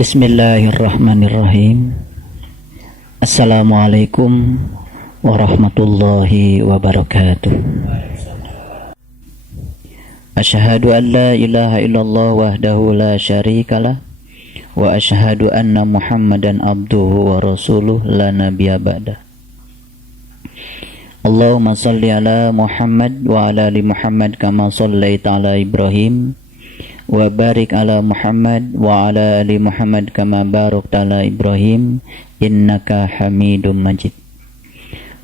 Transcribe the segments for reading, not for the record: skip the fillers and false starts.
Bismillahirrahmanirrahim. Assalamualaikum warahmatullahi wabarakatuh. Asyhadu an la ilaha illallah wahdahu la syarikalah wa asyhadu anna Muhammadan abduhu wa rasuluh la nabiyya ba'dah. Allahumma salli ala Muhammad wa ala ali Muhammad kama shallaita ala Ibrahim wa barik ala Muhammad wa ala ali Muhammad kama barakta ala Ibrahim innaka Hamidum Majid.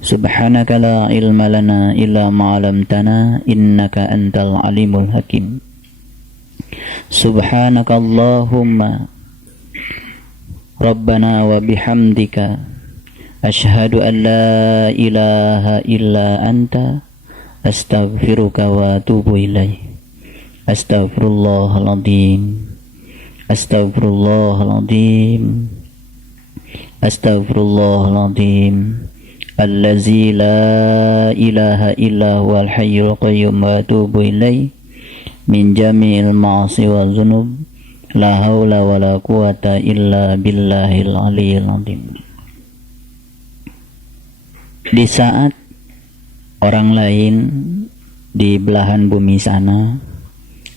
Subhanaka la ilma lana illa ma 'allamtana innaka antal alimul hakim. Subhanaka Allahumma Rabbana wa bihamdika asyhadu an la ilaha illa anta astaghfiruka wa atubu ilaik. Astaghfirullahaladzim, astaghfirullahaladzim, astaghfirullahaladzim, allazi la ilaha illa huwal hayyul qayyum wa atubu ilaih min jami'il ma'asi wa dzunub la haula wa la quwata illa billahil aliyyil azim. Di saat orang lain di belahan bumi sana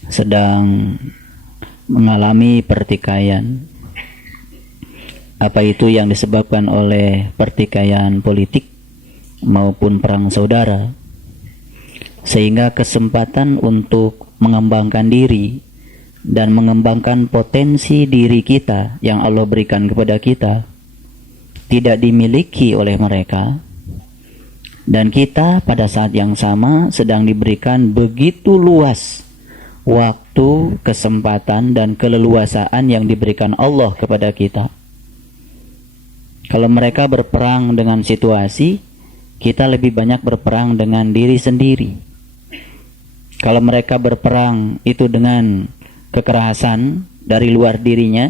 sedang mengalami pertikaian, apa itu yang disebabkan oleh pertikaian politik maupun perang saudara, sehingga kesempatan untuk mengembangkan diri dan mengembangkan potensi diri kita yang Allah berikan kepada kita tidak dimiliki oleh mereka, dan kita pada saat yang sama sedang diberikan begitu luas waktu, kesempatan, dan keleluasaan yang diberikan Allah kepada kita. Kalau mereka berperang dengan situasi, kita lebih banyak berperang dengan diri sendiri. Kalau mereka berperang itu dengan kekerasan dari luar dirinya,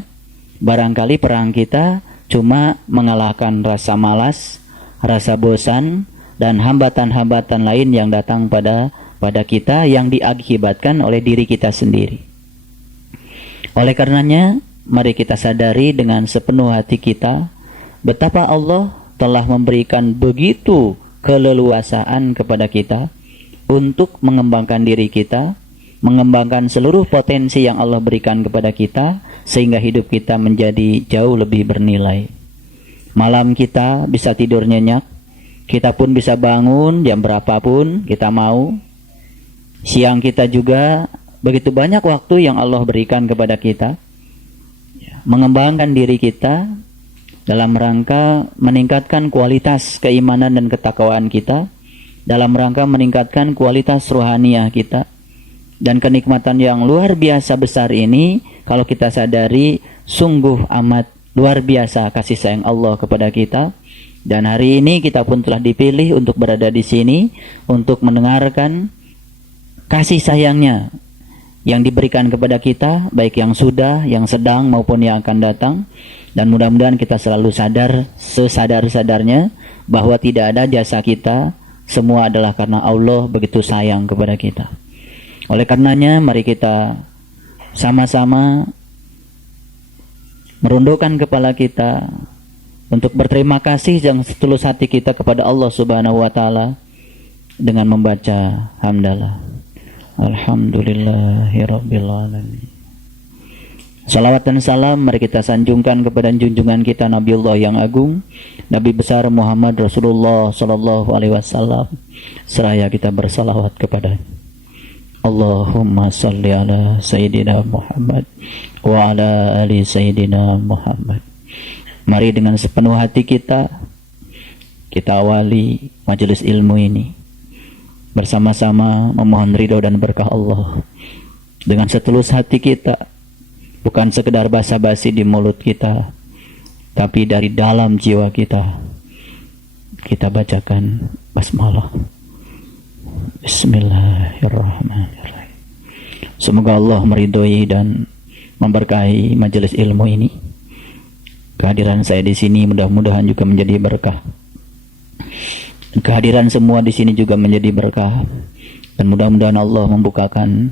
barangkali perang kita cuma mengalahkan rasa malas, rasa bosan, dan hambatan-hambatan lain yang datang pada kita yang diakibatkan oleh diri kita sendiri. Oleh karenanya, mari kita sadari dengan sepenuh hati kita betapa Allah telah memberikan begitu keleluasaan kepada kita untuk mengembangkan diri kita, mengembangkan seluruh potensi yang Allah berikan kepada kita, sehingga hidup kita menjadi jauh lebih bernilai. Malam kita bisa tidur nyenyak, kita pun bisa bangun jam berapapun kita mau. Siang kita juga begitu banyak waktu yang Allah berikan kepada kita, mengembangkan diri kita dalam rangka meningkatkan kualitas keimanan dan ketakwaan kita, dalam rangka meningkatkan kualitas rohaniah kita. Dan kenikmatan yang luar biasa besar ini, kalau kita sadari, sungguh amat luar biasa kasih sayang Allah kepada kita. Dan hari ini kita pun telah dipilih untuk berada di sini untuk mendengarkan kasih sayangnya yang diberikan kepada kita, baik yang sudah, yang sedang, maupun yang akan datang. Dan mudah-mudahan kita selalu sadar, sesadar-sadarnya, bahwa tidak ada jasa kita, semua adalah karena Allah begitu sayang kepada kita. Oleh karenanya, mari kita sama-sama merundukkan kepala kita untuk berterima kasih yang setulus hati kita kepada Allah Subhanahu wa Ta'ala dengan membaca hamdalah. Alhamdulillahirabbil alamin. Salawat dan salam mari kita sanjungkan kepada junjungan kita Nabiullah yang agung, Nabi besar Muhammad Rasulullah sallallahu alaihi wasallam, seraya kita bersalawat kepada Allahumma salli ala Sayyidina Muhammad wa ala ali Sayyidina Muhammad. Mari dengan sepenuh hati kita awali majelis ilmu ini bersama-sama memohon ridho dan berkah Allah dengan setulus hati kita, bukan sekedar basa-basi di mulut kita, tapi dari dalam jiwa kita bacakan basmalah. Bismillahirrahmanirrahim. Semoga Allah meridhoi dan memberkahi majelis ilmu ini. Kehadiran saya di sini mudah-mudahan juga menjadi berkah. Kehadiran semua di sini juga menjadi berkah, dan mudah-mudahan Allah membukakan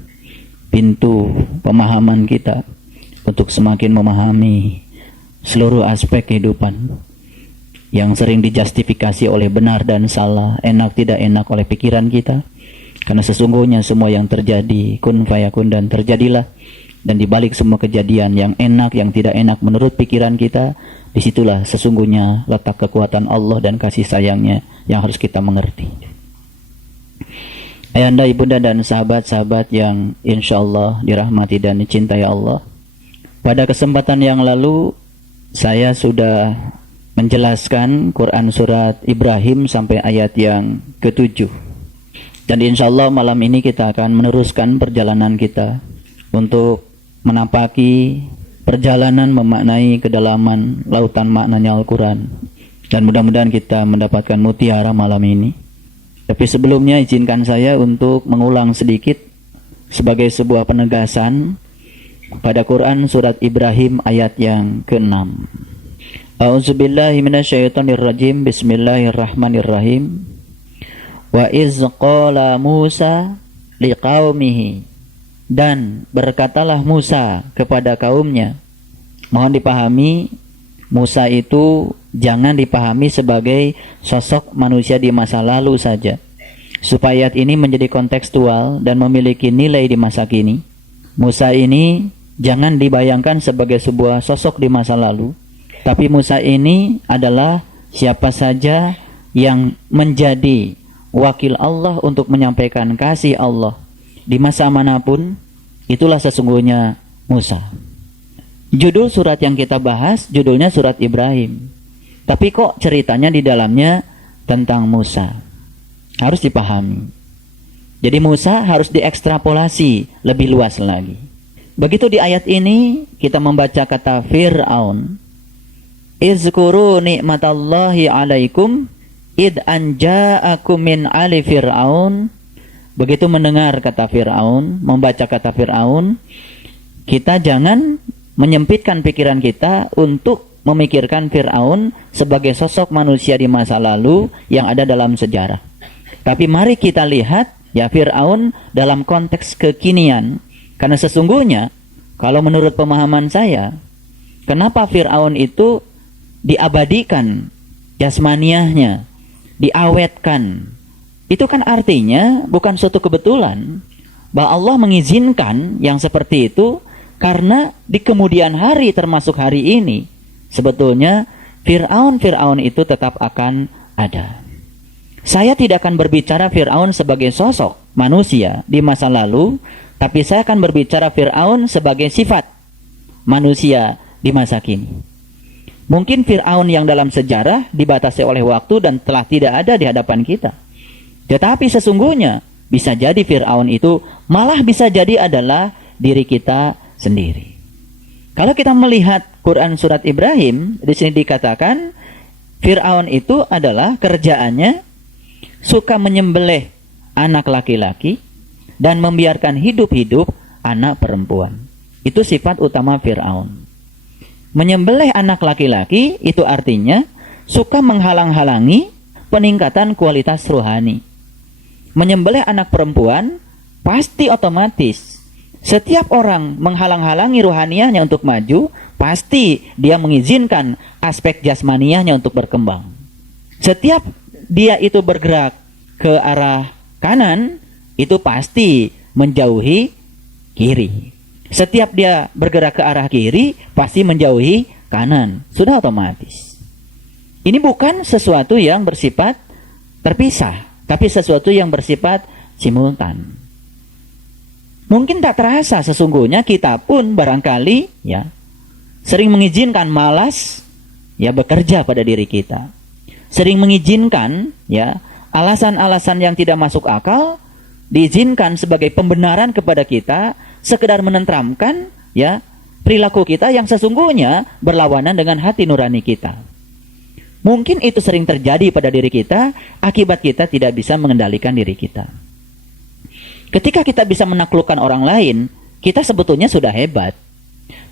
pintu pemahaman kita untuk semakin memahami seluruh aspek kehidupan yang sering dijustifikasi oleh benar dan salah, enak tidak enak oleh pikiran kita. Karena sesungguhnya semua yang terjadi kun fayakun, dan terjadilah. Dan dibalik semua kejadian yang enak, yang tidak enak menurut pikiran kita, disitulah sesungguhnya letak kekuatan Allah dan kasih sayangnya yang harus kita mengerti. Ayahanda, ibunda, dan sahabat-sahabat yang insya Allah dirahmati dan dicintai Allah. Pada kesempatan yang lalu saya sudah menjelaskan Quran surat Ibrahim sampai ayat yang ke-7. Dan insya Allah malam ini kita akan meneruskan perjalanan kita untuk menapaki perjalanan memaknai kedalaman lautan maknanya Al-Quran. Dan mudah-mudahan kita mendapatkan mutiara malam ini. Tapi sebelumnya izinkan saya untuk mengulang sedikit sebagai sebuah penegasan pada Quran surat Ibrahim ayat yang ke-6. A'udzubillahi minasyaitonirrajim. Bismillahirrahmanirrahim. Wa iz qala Musa liqaumihi, dan berkatalah Musa kepada kaumnya. Mohon dipahami, Musa itu jangan dipahami sebagai sosok manusia di masa lalu saja, supaya ayat ini menjadi kontekstual dan memiliki nilai di masa kini. Musa ini jangan dibayangkan sebagai sebuah sosok di masa lalu, tapi Musa ini adalah siapa saja yang menjadi wakil Allah untuk menyampaikan kasih Allah di masa manapun, itulah sesungguhnya Musa. Judul surat yang kita bahas, judulnya surat Ibrahim. Tapi kok ceritanya di dalamnya tentang Musa? Harus dipahami. Jadi Musa harus diekstrapolasi lebih luas lagi. Begitu di ayat ini kita membaca kata Fir'aun. Izkuru ni'matallahi alaikum id anja'akum min ali Fir'aun. Begitu mendengar kata Fir'aun, membaca kata Fir'aun, kita jangan menyempitkan pikiran kita untuk memikirkan Fir'aun sebagai sosok manusia di masa lalu yang ada dalam sejarah. Tapi mari kita lihat ya Fir'aun dalam konteks kekinian. Karena sesungguhnya kalau menurut pemahaman saya, kenapa Fir'aun itu diabadikan jasmaniahnya, diawetkan, itu kan artinya bukan suatu kebetulan bahwa Allah mengizinkan yang seperti itu, karena di kemudian hari termasuk hari ini sebetulnya Fir'aun itu tetap akan ada. Saya tidak akan berbicara Fir'aun sebagai sosok manusia di masa lalu, tapi saya akan berbicara Fir'aun sebagai sifat manusia di masa kini. Mungkin Fir'aun yang dalam sejarah dibatasi oleh waktu dan telah tidak ada di hadapan kita. Tetapi sesungguhnya bisa jadi Fir'aun itu malah bisa jadi adalah diri kita sendiri. Kalau kita melihat Quran surat Ibrahim, di sini dikatakan Fir'aun itu adalah kerjaannya suka menyembelih anak laki-laki dan membiarkan hidup-hidup anak perempuan. Itu sifat utama Fir'aun. Menyembelih anak laki-laki itu artinya suka menghalang-halangi peningkatan kualitas rohani. Menyembelih anak perempuan pasti otomatis setiap orang menghalang-halangi rohaniahnya untuk maju, pasti dia mengizinkan aspek jasmaniahnya untuk berkembang. Setiap dia itu bergerak ke arah kanan, itu pasti menjauhi kiri. Setiap dia bergerak ke arah kiri, pasti menjauhi kanan. Sudah otomatis. Ini bukan sesuatu yang bersifat terpisah, tapi sesuatu yang bersifat simultan. Mungkin tak terasa sesungguhnya kita pun barangkali ya sering mengizinkan malas ya bekerja pada diri kita. Sering mengizinkan ya alasan-alasan yang tidak masuk akal diizinkan sebagai pembenaran kepada kita, sekedar menenteramkan ya perilaku kita yang sesungguhnya berlawanan dengan hati nurani kita. Mungkin itu sering terjadi pada diri kita, akibat kita tidak bisa mengendalikan diri kita. Ketika kita bisa menaklukkan orang lain, kita sebetulnya sudah hebat.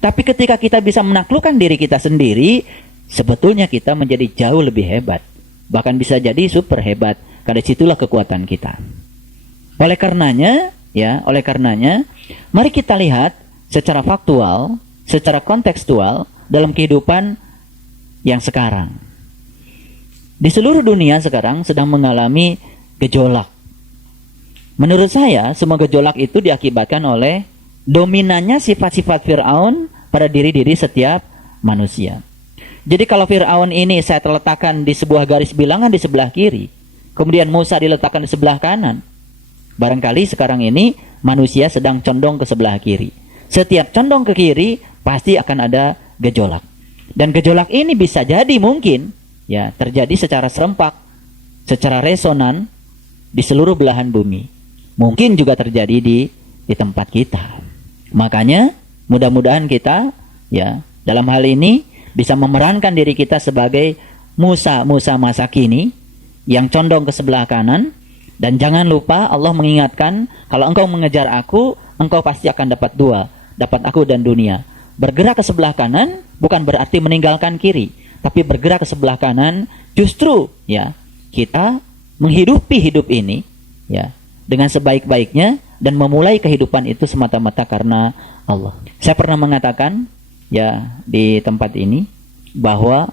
Tapi ketika kita bisa menaklukkan diri kita sendiri, sebetulnya kita menjadi jauh lebih hebat. Bahkan bisa jadi super hebat, karena situlah kekuatan kita. Oleh karenanya, mari kita lihat secara faktual, secara kontekstual, dalam kehidupan yang sekarang. Di seluruh dunia sekarang sedang mengalami gejolak. Menurut saya, semua gejolak itu diakibatkan oleh dominannya sifat-sifat Fir'aun pada diri-diri setiap manusia. Jadi kalau Fir'aun ini saya letakkan di sebuah garis bilangan di sebelah kiri, kemudian Musa diletakkan di sebelah kanan, barangkali sekarang ini manusia sedang condong ke sebelah kiri. Setiap condong ke kiri, pasti akan ada gejolak. Dan gejolak ini bisa jadi mungkin ya terjadi secara serempak, secara resonan di seluruh belahan bumi. Mungkin juga terjadi di tempat kita. Makanya mudah-mudahan kita ya dalam hal ini bisa memerankan diri kita sebagai Musa masa kini yang condong ke sebelah kanan. Dan jangan lupa Allah mengingatkan, kalau engkau mengejar aku, engkau pasti akan dapat dua, dapat aku dan dunia. Bergerak ke sebelah kanan bukan berarti meninggalkan kiri, tapi bergerak ke sebelah kanan justru ya kita menghidupi hidup ini ya dengan sebaik-baiknya dan memulai kehidupan itu semata-mata karena Allah. Saya pernah mengatakan ya di tempat ini bahwa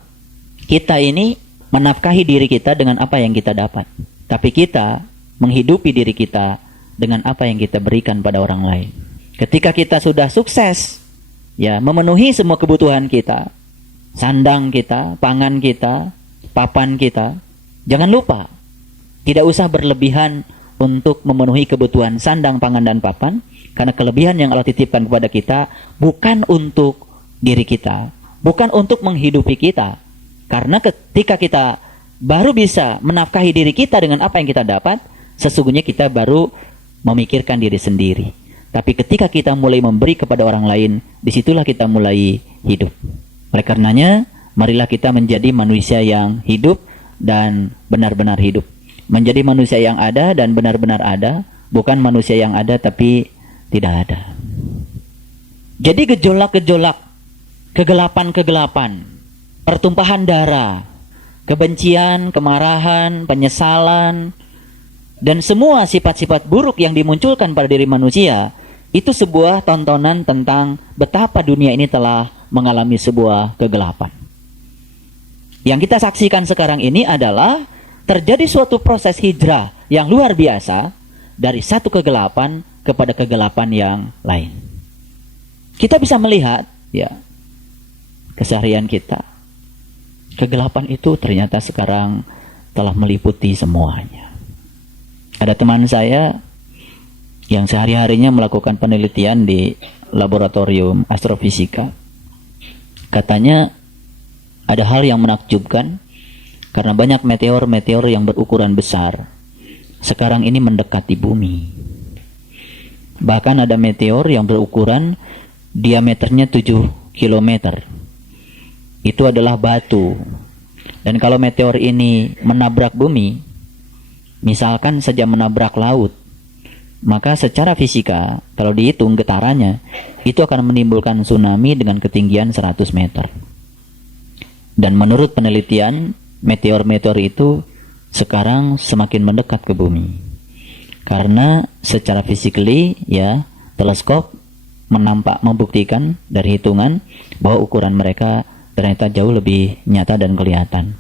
kita ini menafkahi diri kita dengan apa yang kita dapat, tapi kita menghidupi diri kita dengan apa yang kita berikan pada orang lain. Ketika kita sudah sukses ya memenuhi semua kebutuhan kita, sandang kita, pangan kita, papan kita, jangan lupa tidak usah berlebihan untuk memenuhi kebutuhan sandang, pangan, dan papan, karena kelebihan yang Allah titipkan kepada kita bukan untuk diri kita, bukan untuk menghidupi kita. Karena ketika kita baru bisa menafkahi diri kita dengan apa yang kita dapat, sesungguhnya kita baru memikirkan diri sendiri. Tapi ketika kita mulai memberi kepada orang lain, disitulah kita mulai hidup. Oleh karenanya, marilah kita menjadi manusia yang hidup dan benar-benar hidup. Menjadi manusia yang ada dan benar-benar ada, bukan manusia yang ada tapi tidak ada. Jadi gejolak-gejolak, kegelapan-kegelapan, pertumpahan darah, kebencian, kemarahan, penyesalan, dan semua sifat-sifat buruk yang dimunculkan pada diri manusia, itu sebuah tontonan tentang betapa dunia ini telah mengalami sebuah kegelapan. Yang kita saksikan sekarang ini adalah terjadi suatu proses hijrah yang luar biasa dari satu kegelapan kepada kegelapan yang lain. Kita bisa melihat ya keseharian kita. Kegelapan itu ternyata sekarang telah meliputi semuanya. Ada teman saya yang sehari-harinya melakukan penelitian di laboratorium astrofisika. Katanya ada hal yang menakjubkan karena banyak meteor-meteor yang berukuran besar sekarang ini mendekati bumi. Bahkan ada meteor yang berukuran diameternya 7 km. Itu adalah batu. Dan kalau meteor ini menabrak bumi, misalkan saja menabrak laut, maka secara fisika, kalau dihitung getarannya, itu akan menimbulkan tsunami dengan ketinggian 100 meter. Dan menurut penelitian, meteor-meteor itu sekarang semakin mendekat ke bumi. Karena secara physically ya, teleskop membuktikan dari hitungan bahwa ukuran mereka ternyata jauh lebih nyata dan kelihatan.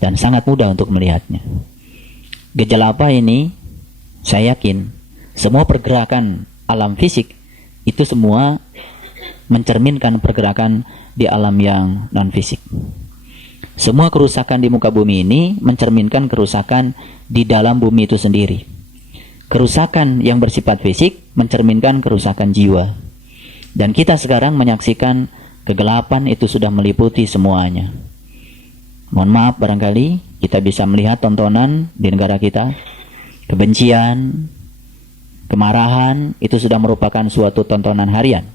Dan sangat mudah untuk melihatnya. Gejala apa ini? Saya yakin semua pergerakan alam fisik itu semua mencerminkan pergerakan di alam yang non-fisik. Semua kerusakan di muka bumi ini mencerminkan kerusakan di dalam bumi itu sendiri. Kerusakan yang bersifat fisik mencerminkan kerusakan jiwa. Dan kita sekarang menyaksikan kegelapan itu sudah meliputi semuanya. Mohon maaf barangkali kita bisa melihat tontonan di negara kita. Kebencian, kemarahan itu sudah merupakan suatu tontonan harian.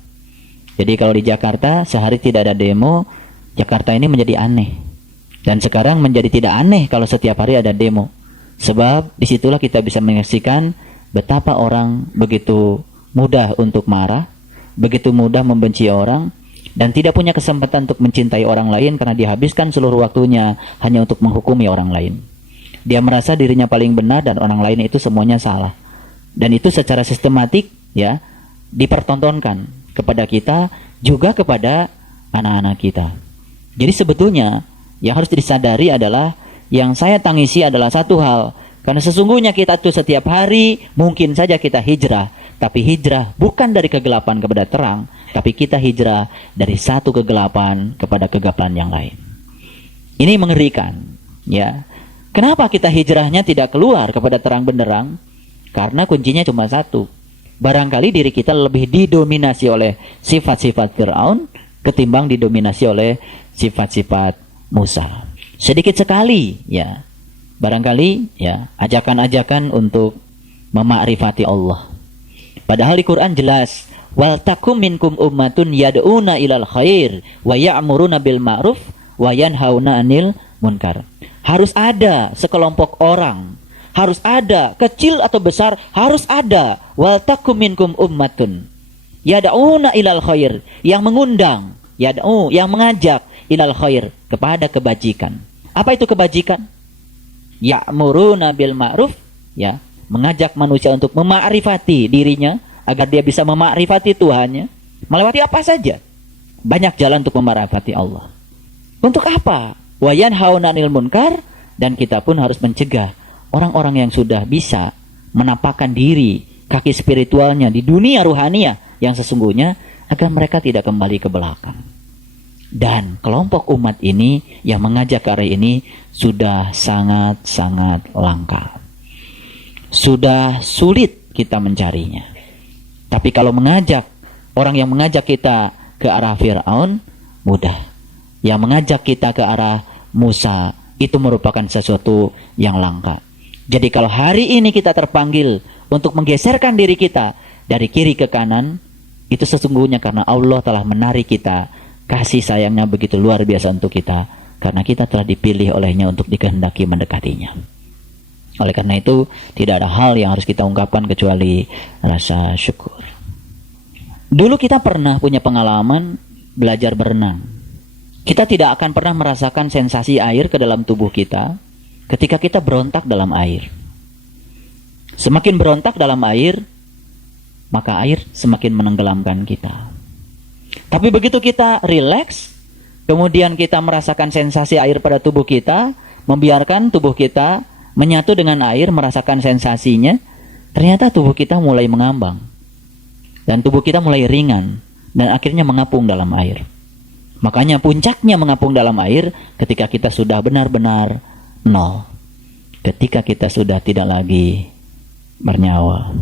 Jadi kalau di Jakarta sehari tidak ada demo, Jakarta ini menjadi aneh. Dan sekarang menjadi tidak aneh kalau setiap hari ada demo. Sebab disitulah kita bisa menyaksikan betapa orang begitu mudah untuk marah, begitu mudah membenci orang, dan tidak punya kesempatan untuk mencintai orang lain karena dihabiskan seluruh waktunya hanya untuk menghukumi orang lain. Dia merasa dirinya paling benar dan orang lain itu semuanya salah. Dan itu secara sistematik ya dipertontonkan kepada kita, juga kepada anak-anak kita. Jadi sebetulnya yang harus disadari adalah, yang saya tangisi adalah satu hal. Karena sesungguhnya kita tuh setiap hari mungkin saja kita hijrah. Tapi hijrah bukan dari kegelapan kepada terang, tapi kita hijrah dari satu kegelapan kepada kegelapan yang lain. Ini mengerikan, ya. Kenapa kita hijrahnya tidak keluar kepada terang benderang? Karena kuncinya cuma satu. Barangkali diri kita lebih didominasi oleh sifat-sifat Fir'aun ketimbang didominasi oleh sifat-sifat Musa. Sedikit sekali, ya. Barangkali, ya, ajakan-ajakan untuk memakrifati Allah. Padahal di Quran jelas, wal takum minkum ummatun yad'una ilal khair wa ya'muruna bil ma'ruf wa yanhauna 'anil munkar. Harus ada sekelompok orang, harus ada, kecil atau besar, harus ada wal takum minkum ummatun yad'una ilal khair, yang mengundang, yad'u, yang mengajak ilal khair, kepada kebajikan. Apa itu kebajikan? Ya'muruna bil ma'ruf, ya, mengajak manusia untuk memakrifati dirinya agar dia bisa memakrifati Tuhannya melewati apa saja. Banyak jalan untuk memakrifati Allah. Untuk apa? Wa yanhauna 'anil munkar, dan kita pun harus mencegah orang-orang yang sudah bisa menampakkan diri, kaki spiritualnya di dunia ruhaniah yang sesungguhnya, agar mereka tidak kembali ke belakang. Dan kelompok umat ini yang mengajak ke arah ini sudah sangat-sangat langka. Sudah sulit kita mencarinya. Tapi kalau mengajak, orang yang mengajak kita ke arah Fir'aun, mudah. Yang mengajak kita ke arah Musa, itu merupakan sesuatu yang langka. Jadi kalau hari ini kita terpanggil untuk menggeserkan diri kita dari kiri ke kanan, itu sesungguhnya karena Allah telah menarik kita. Kasih sayangnya begitu luar biasa untuk kita, karena kita telah dipilih olehnya untuk dikehendaki mendekatinya. Oleh karena itu, tidak ada hal yang harus kita ungkapkan kecuali rasa syukur. Dulu kita pernah punya pengalaman belajar berenang. Kita tidak akan pernah merasakan sensasi air ke dalam tubuh kita ketika kita berontak dalam air. Semakin berontak dalam air, maka air semakin menenggelamkan kita. Tapi begitu kita rileks, kemudian kita merasakan sensasi air pada tubuh kita, membiarkan tubuh kita menyatu dengan air, merasakan sensasinya, ternyata tubuh kita mulai mengambang. Dan tubuh kita mulai ringan, dan akhirnya mengapung dalam air. Makanya puncaknya mengapung dalam air ketika kita sudah benar-benar nol. Ketika kita sudah tidak lagi bernyawa.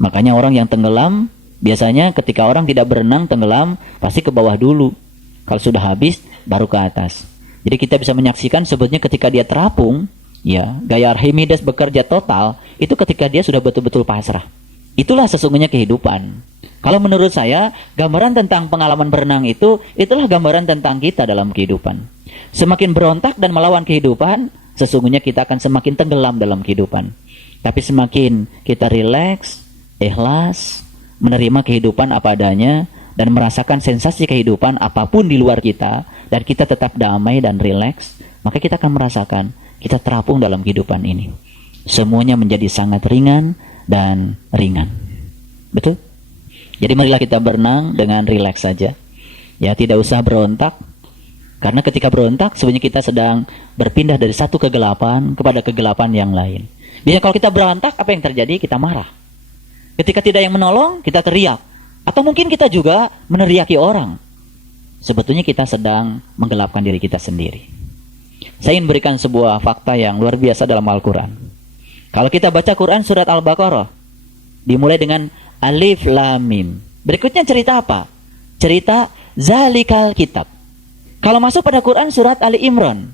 Makanya orang yang tenggelam, biasanya ketika orang tidak berenang tenggelam, pasti ke bawah dulu. Kalau sudah habis, baru ke atas. Jadi kita bisa menyaksikan sebetulnya ketika dia terapung, ya, gaya Archimedes bekerja total, itu ketika dia sudah betul-betul pasrah. Itulah sesungguhnya kehidupan. Kalau menurut saya, gambaran tentang pengalaman berenang itulah gambaran tentang kita dalam kehidupan. Semakin berontak dan melawan kehidupan, sesungguhnya kita akan semakin tenggelam dalam kehidupan. Tapi semakin kita rileks, ikhlas, menerima kehidupan apa adanya, dan merasakan sensasi kehidupan apapun di luar kita, dan kita tetap damai dan rileks, maka kita akan merasakan kita terapung dalam kehidupan ini. Semuanya menjadi sangat ringan dan ringan. Betul? Jadi marilah kita berenang dengan rileks saja. Ya, tidak usah berontak. Karena ketika berontak, sebenarnya kita sedang berpindah dari satu kegelapan kepada kegelapan yang lain. Biasanya kalau kita berontak, apa yang terjadi? Kita marah. Ketika tidak yang menolong, kita teriak. Atau mungkin kita juga meneriaki orang. Sebetulnya kita sedang menggelapkan diri kita sendiri. Saya ingin berikan sebuah fakta yang luar biasa dalam Al-Quran. Kalau kita baca Quran surat Al-Baqarah, dimulai dengan Alif Lam Mim. Berikutnya cerita apa? Cerita Zalikal Kitab. Kalau masuk pada Quran surat Ali Imran,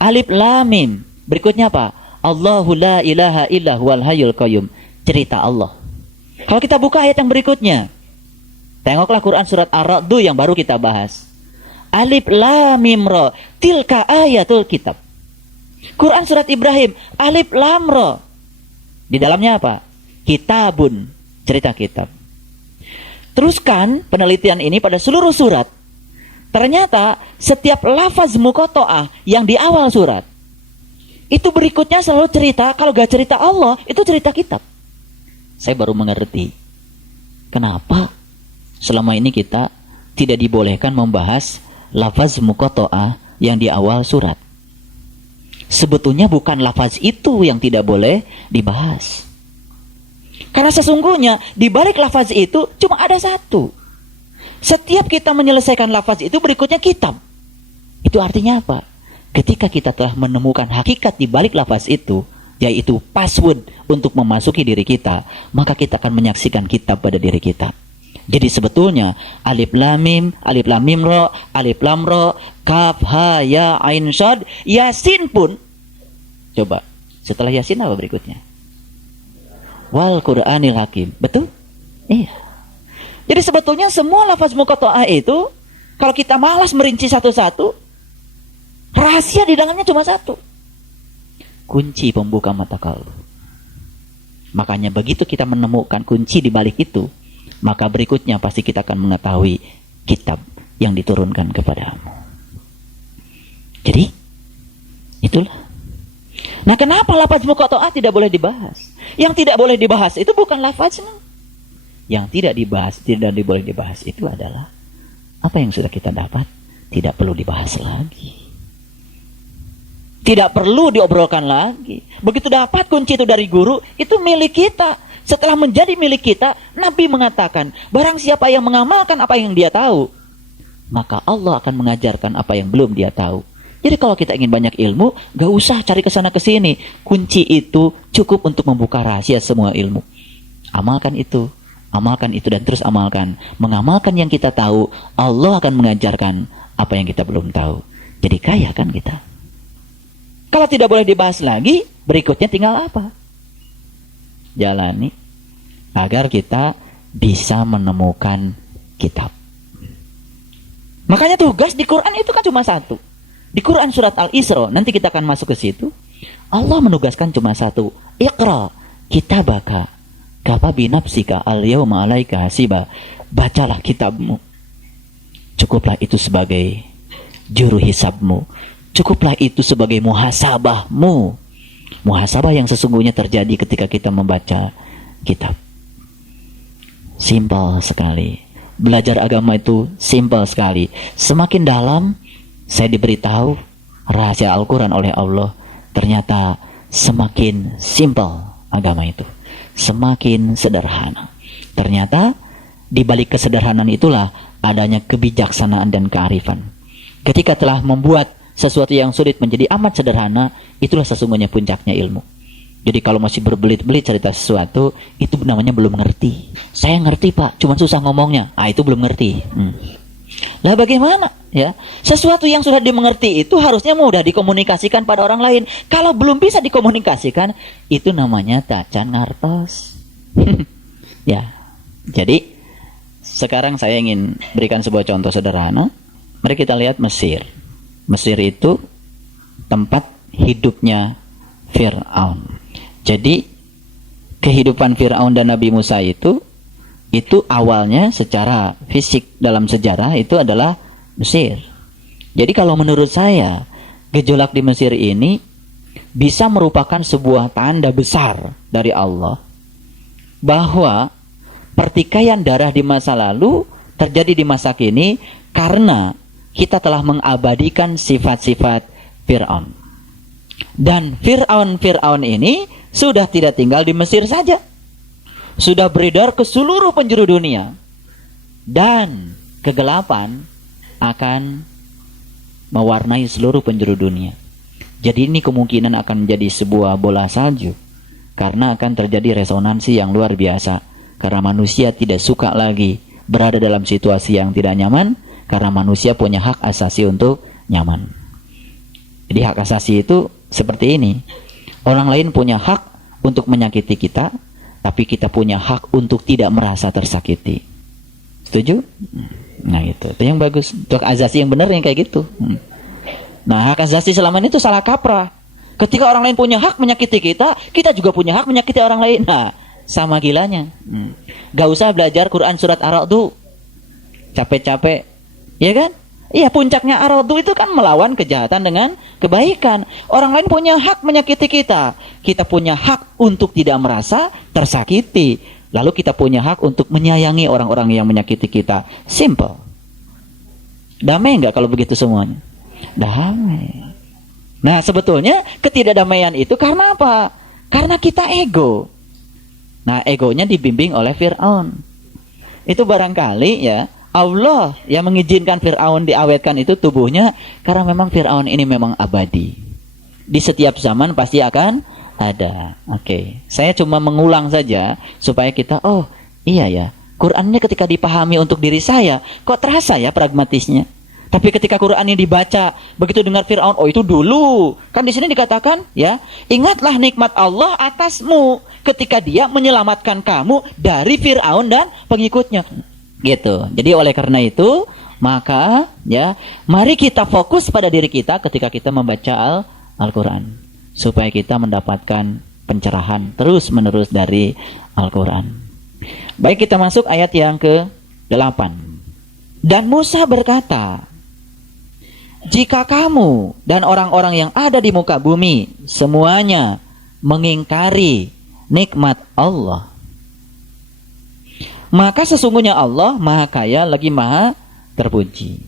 Alif Lam Mim. Berikutnya apa? Allahu la ilaha illa huwal hayyul qayyum. Cerita Allah. Kalau kita buka ayat yang berikutnya, tengoklah Quran surat Ar-Ra'd yang baru kita bahas. Alif Lam Mim Ra, tilka ayatul kitab. Quran surat Ibrahim, Alif Lam Ra. Di dalamnya apa? Kitabun, cerita kitab. Teruskan penelitian ini pada seluruh surat. Ternyata setiap lafaz muqatta'ah yang di awal surat, itu berikutnya selalu cerita. Kalau gak cerita Allah, itu cerita kitab. Saya baru mengerti kenapa selama ini kita tidak dibolehkan membahas lafaz muqatta'ah yang di awal surat. Sebetulnya bukan lafaz itu yang tidak boleh dibahas. Karena sesungguhnya di balik lafaz itu cuma ada satu. Setiap kita menyelesaikan lafaz itu berikutnya kitab. Itu artinya apa? Ketika kita telah menemukan hakikat di balik lafaz itu, yaitu password untuk memasuki diri kita, maka kita akan menyaksikan kitab pada diri kita. Jadi sebetulnya alif lam mim ra, alif lam ra, kaf ha ya ain shad, yasin pun. Coba, setelah yasin apa berikutnya? Wal Qur'anil Hakim. Betul? Iya. Jadi sebetulnya semua lafaz muqatta'ah itu kalau kita malas merinci satu-satu, rahasia di dalamnya cuma satu. Kunci pembuka mata kalbu. Makanya begitu kita menemukan kunci di balik itu, maka berikutnya pasti kita akan mengetahui kitab yang diturunkan kepadamu. Jadi, itulah. Nah, kenapa lafaz muqatta'ah tidak boleh dibahas? Yang tidak boleh dibahas itu bukan lafaznya. Yang tidak boleh dibahas itu adalah apa yang sudah kita dapat, tidak perlu dibahas lagi. Tidak perlu diobrolkan lagi. Begitu dapat kunci itu dari guru, itu milik kita. Setelah menjadi milik kita, Nabi mengatakan, barang siapa yang mengamalkan apa yang dia tahu, maka Allah akan mengajarkan apa yang belum dia tahu. Jadi kalau kita ingin banyak ilmu, gak usah cari kesana kesini. Kunci itu cukup untuk membuka rahasia semua ilmu. Amalkan itu dan terus amalkan. Mengamalkan yang kita tahu, Allah akan mengajarkan apa yang kita belum tahu. Jadi kaya kan kita. Kalau tidak boleh dibahas lagi, berikutnya tinggal apa? Jalani agar kita bisa menemukan kitab. Makanya tugas di Quran itu kan cuma satu. Di Quran surat Al-Isra, nanti kita akan masuk ke situ. Allah menugaskan cuma satu. Iqra kitabaka kafa binafsika al-yawma 'alaika hasiba. Bacalah kitabmu. Cukuplah itu sebagai juru hisabmu. Cukuplah itu sebagai muhasabahmu. Muhasabah yang sesungguhnya terjadi ketika kita membaca kitab. Simpel sekali. Belajar agama itu simpel sekali. Semakin dalam, saya diberitahu rahasia Al-Quran oleh Allah. Ternyata semakin simpel agama itu. Semakin sederhana. Ternyata di balik kesederhanaan itulah adanya kebijaksanaan dan kearifan. Ketika telah membuat sesuatu yang sulit menjadi amat sederhana, itulah sesungguhnya puncaknya ilmu. Jadi kalau masih berbelit-belit cerita sesuatu, itu namanya belum ngerti. Saya ngerti Pak, cuma susah ngomongnya. Itu belum ngerti. Lah bagaimana? Ya, sesuatu yang sudah dimengerti itu harusnya mudah dikomunikasikan pada orang lain. Kalau belum bisa dikomunikasikan, itu namanya tacan ngartos. Ya, jadi sekarang saya ingin berikan sebuah contoh sederhana. Mari kita lihat Mesir. Mesir itu tempat hidupnya Fir'aun. Jadi kehidupan Fir'aun dan Nabi Musa itu awalnya secara fisik dalam sejarah itu adalah Mesir. Jadi kalau menurut saya gejolak di Mesir ini bisa merupakan sebuah tanda besar dari Allah bahwa pertikaian darah di masa lalu terjadi di masa kini karena kita telah mengabadikan sifat-sifat Fir'aun. Dan Fir'aun ini sudah tidak tinggal di Mesir saja. Sudah beredar ke seluruh penjuru dunia. Dan kegelapan akan mewarnai seluruh penjuru dunia. Jadi ini kemungkinan akan menjadi sebuah bola salju. Karena akan terjadi resonansi yang luar biasa. Karena manusia tidak suka lagi berada dalam situasi yang tidak nyaman. Karena manusia punya hak asasi untuk nyaman. Jadi hak asasi itu seperti ini. Orang lain punya hak untuk menyakiti kita, tapi kita punya hak untuk tidak merasa tersakiti. Setuju? Nah itu yang bagus. Hak asasi yang benar yang kayak gitu. Nah hak asasi selama ini itu salah kaprah. Ketika orang lain punya hak menyakiti kita, kita juga punya hak menyakiti orang lain. Nah sama gilanya. Gak usah belajar Quran surat Ar-Ra'd tuh. Capek-capek. Ya kan? Iya, puncaknya Ar-Ra'd itu kan melawan kejahatan dengan kebaikan. Orang lain punya hak menyakiti kita. Kita punya hak untuk tidak merasa tersakiti. Lalu kita punya hak untuk menyayangi orang-orang yang menyakiti kita. Simple. Damai nggak kalau begitu semuanya? Damai. Nah, sebetulnya ketidakdamaian itu karena apa? Karena kita ego. Nah, egonya dibimbing oleh Fir'aun. Itu barangkali ya, Allah yang mengizinkan Fir'aun diawetkan itu tubuhnya, karena memang Fir'aun ini memang abadi. Di setiap zaman pasti akan ada. Oke. Saya cuma mengulang saja supaya kita, oh iya ya, Qurannya ketika dipahami untuk diri saya, kok terasa ya pragmatisnya. Tapi ketika Quran ini dibaca, begitu dengar Fir'aun, oh itu dulu. Kan di sini dikatakan, ya, ingatlah nikmat Allah atasmu ketika dia menyelamatkan kamu dari Fir'aun dan pengikutnya. Gitu. Jadi oleh karena itu, maka ya, mari kita fokus pada diri kita ketika kita membaca Al-Quran. Supaya kita mendapatkan pencerahan terus-menerus dari Al-Quran. Baik, kita masuk ayat yang ke-8. Dan Musa berkata, jika kamu dan orang-orang yang ada di muka bumi semuanya mengingkari nikmat Allah, maka sesungguhnya Allah Maha Kaya lagi Maha Terpuji.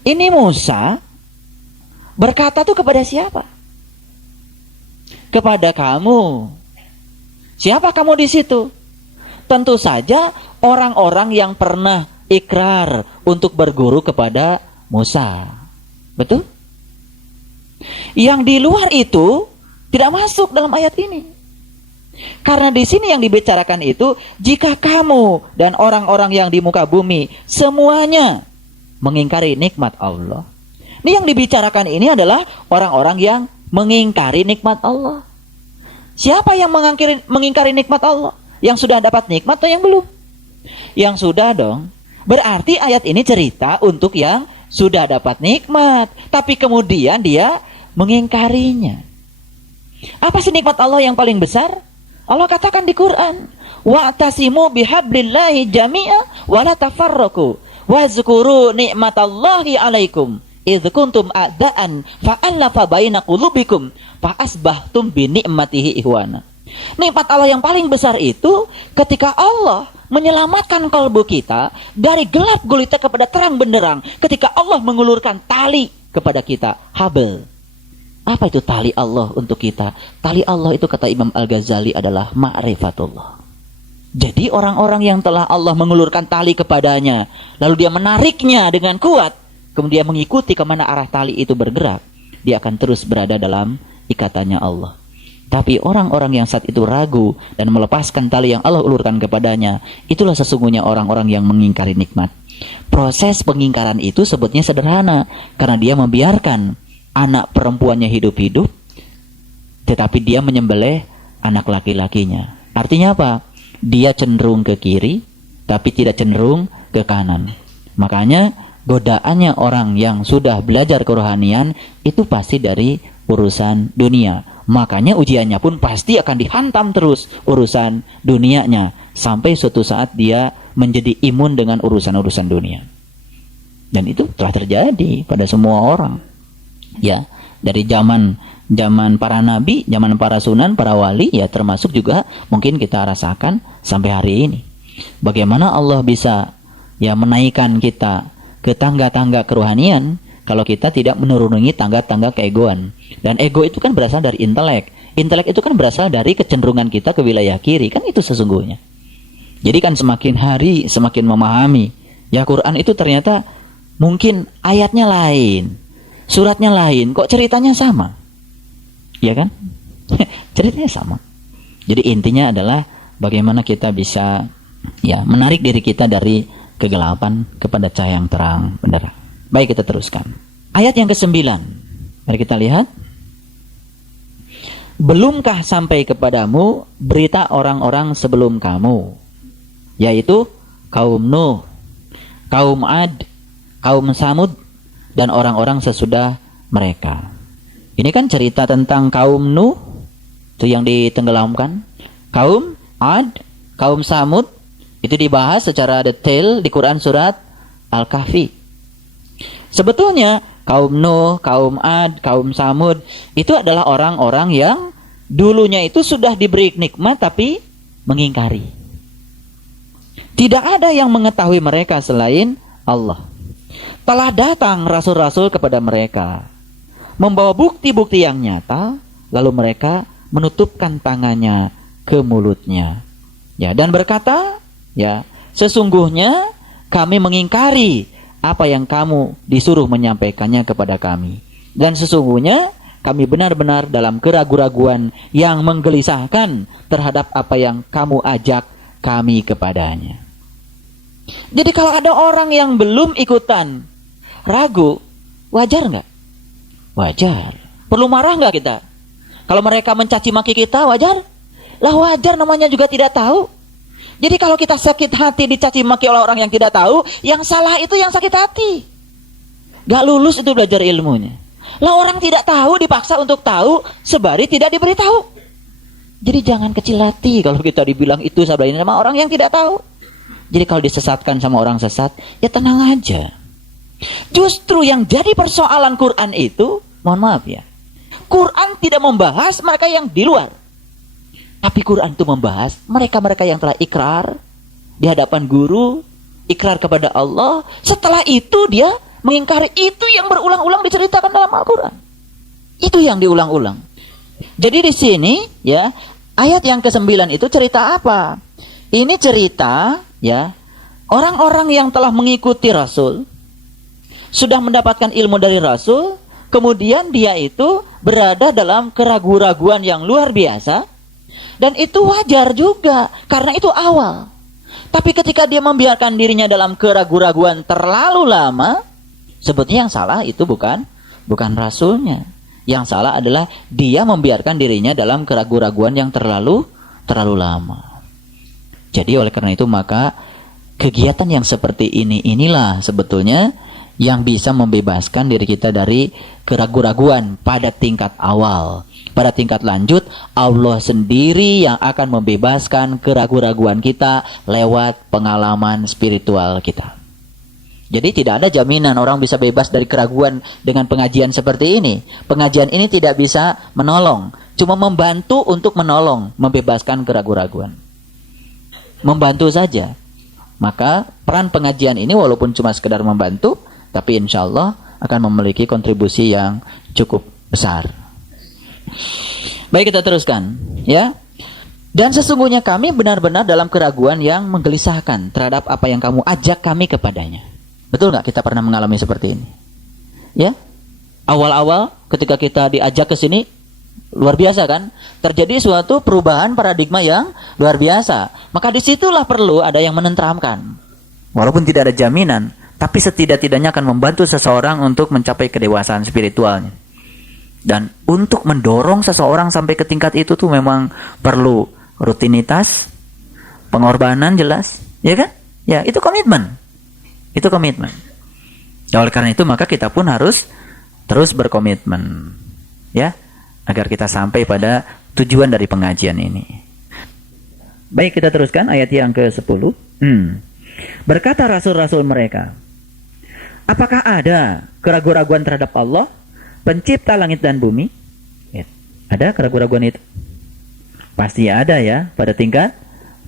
Ini Musa berkata tuh kepada siapa? Kepada kamu. Siapa kamu di situ? Tentu saja orang-orang yang pernah ikrar untuk berguru kepada Musa. Betul? Yang di luar itu tidak masuk dalam ayat ini. Karena di sini yang dibicarakan itu, jika kamu dan orang-orang yang di muka bumi semuanya mengingkari nikmat Allah. Ini yang dibicarakan ini adalah orang-orang yang mengingkari nikmat Allah. Siapa yang mengingkari nikmat Allah? Yang sudah dapat nikmat atau yang belum? Yang sudah dong. Berarti ayat ini cerita untuk yang sudah dapat nikmat, tapi kemudian dia mengingkarinya. Apa sih nikmat Allah yang paling besar? Allah katakan di Quran, wa'tasimu bihablillahi jami'a wa la tafarraqu wazkuru ni'matallahi 'alaikum idz kuntum a'da'an fa'alafa baina qulubikum fa'asbahtum bi ni'matihi ihwana. Nikmat Allah yang paling besar itu ketika Allah menyelamatkan kalbu kita dari gelap gulita kepada terang benderang, ketika Allah mengulurkan tali kepada kita, habl. Apa itu tali Allah untuk kita? Tali Allah itu kata Imam Al-Ghazali adalah ma'rifatullah. Jadi orang-orang yang telah Allah mengulurkan tali kepadanya, lalu dia menariknya dengan kuat, kemudian mengikuti kemana arah tali itu bergerak, dia akan terus berada dalam ikatannya Allah. Tapi orang-orang yang saat itu ragu dan melepaskan tali yang Allah ulurkan kepadanya, itulah sesungguhnya orang-orang yang mengingkari nikmat. Proses pengingkaran itu sebetulnya sederhana, karena dia membiarkan anak perempuannya hidup-hidup, tetapi dia menyembelih anak laki-lakinya. Artinya apa? Dia cenderung ke kiri, tapi tidak cenderung ke kanan. Makanya godaannya orang yang sudah belajar kerohanian itu pasti dari urusan dunia. Makanya ujiannya pun pasti akan dihantam terus urusan dunianya, sampai suatu saat dia menjadi imun dengan urusan-urusan dunia. Dan itu telah terjadi pada semua orang. Ya, dari zaman para nabi, zaman para sunan, para wali, ya termasuk juga mungkin kita rasakan sampai hari ini. Bagaimana Allah bisa ya menaikkan kita ke tangga-tangga kerohanian kalau kita tidak menuruni tangga-tangga keegoan. Dan ego itu kan berasal dari intelek. Intelek itu kan berasal dari kecenderungan kita ke wilayah kiri. Kan itu sesungguhnya. Jadi kan semakin hari semakin memahami. Ya Quran itu ternyata mungkin ayatnya lain, suratnya lain, kok ceritanya sama. Ya kan? Ceritanya sama. Jadi intinya adalah bagaimana kita bisa ya menarik diri kita dari kegelapan kepada cahaya yang terang benderang. Baik, kita teruskan. Ayat yang ke-9. Mari kita lihat. Belumkah sampai kepadamu berita orang-orang sebelum kamu, yaitu kaum Nuh, kaum Ad, kaum Samud, dan orang-orang sesudah mereka. Ini kan cerita tentang kaum Nuh, itu yang ditenggelamkan. Kaum Ad, kaum Samud, itu dibahas secara detail di Quran surat Al-Kahfi. Sebetulnya kaum Nuh, kaum Ad, kaum Samud itu adalah orang-orang yang dulunya itu sudah diberi nikmat tapi mengingkari. Tidak ada yang mengetahui mereka selain Allah. telah datang rasul-rasul kepada mereka, membawa bukti-bukti yang nyata, lalu mereka menutupkan tangannya ke mulutnya, ya, dan berkata, ya, sesungguhnya kami mengingkari apa yang kamu disuruh menyampaikannya kepada kami, dan sesungguhnya kami benar-benar dalam keraguan-raguan yang menggelisahkan terhadap apa yang kamu ajak kami kepadanya. Jadi kalau ada orang yang belum ikutan ragu, wajar nggak? Wajar. Perlu marah nggak kita? Kalau mereka mencaci maki kita, wajar? Lah wajar, namanya juga tidak tahu. Jadi kalau kita sakit hati dicaci maki oleh orang yang tidak tahu, yang salah itu yang sakit hati. Gak lulus itu belajar ilmunya. Lah orang tidak tahu dipaksa untuk tahu, sebari tidak diberitahu. Jadi jangan kecil hati kalau kita dibilang itu sahabat ini sama orang yang tidak tahu. Jadi kalau disesatkan sama orang sesat, ya tenang aja. Justru yang jadi persoalan Quran itu, mohon maaf ya, Quran tidak membahas mereka yang di luar, tapi Quran itu membahas mereka-mereka yang telah ikrar di hadapan guru, ikrar kepada Allah. Setelah itu dia mengingkari. Itu yang berulang-ulang diceritakan dalam Al-Quran. Itu yang diulang-ulang. Jadi di sini, ya, ayat yang ke-9 itu cerita apa? Ini cerita, ya, orang-orang yang telah mengikuti Rasul, sudah mendapatkan ilmu dari Rasul, kemudian dia itu berada dalam keraguan-raguan yang luar biasa, dan itu wajar juga, karena itu awal. Tapi ketika dia membiarkan dirinya dalam keraguan-raguan terlalu lama, sebetulnya yang salah itu bukan Rasulnya. Yang salah adalah dia membiarkan dirinya dalam keraguan-raguan yang terlalu lama. Jadi oleh karena itu maka kegiatan yang seperti inilah sebetulnya yang bisa membebaskan diri kita dari keraguan-raguan pada tingkat awal. Pada tingkat lanjut, Allah sendiri yang akan membebaskan keraguan-raguan kita lewat pengalaman spiritual kita. Jadi tidak ada jaminan orang bisa bebas dari keraguan dengan pengajian seperti ini. Pengajian ini tidak bisa menolong, cuma membantu untuk menolong, membebaskan keraguan-raguan. Membantu saja. Maka peran pengajian ini walaupun cuma sekedar membantu, tapi insya Allah akan memiliki kontribusi yang cukup besar. Baik, kita teruskan, ya. Dan sesungguhnya kami benar-benar dalam keraguan yang menggelisahkan terhadap apa yang kamu ajak kami kepadanya. Betul nggak kita pernah mengalami seperti ini? Ya, awal-awal ketika kita diajak ke sini luar biasa kan? Terjadi suatu perubahan paradigma yang luar biasa. Maka disitulah perlu ada yang menenteramkan. Walaupun tidak ada jaminan, tapi setidak-tidaknya akan membantu seseorang untuk mencapai kedewasaan spiritualnya. Dan untuk mendorong seseorang sampai ke tingkat itu tuh memang perlu rutinitas, pengorbanan jelas, ya kan? Ya, itu komitmen. Itu komitmen. Ya, oleh karena itu maka kita pun harus terus berkomitmen, ya, agar kita sampai pada tujuan dari pengajian ini. Baik, kita teruskan ayat yang ke-10. Berkata rasul-rasul mereka, apakah ada keraguan-raguan terhadap Allah, pencipta langit dan bumi? Ya, ada keraguan-raguan itu? Pasti ada ya, pada tingkat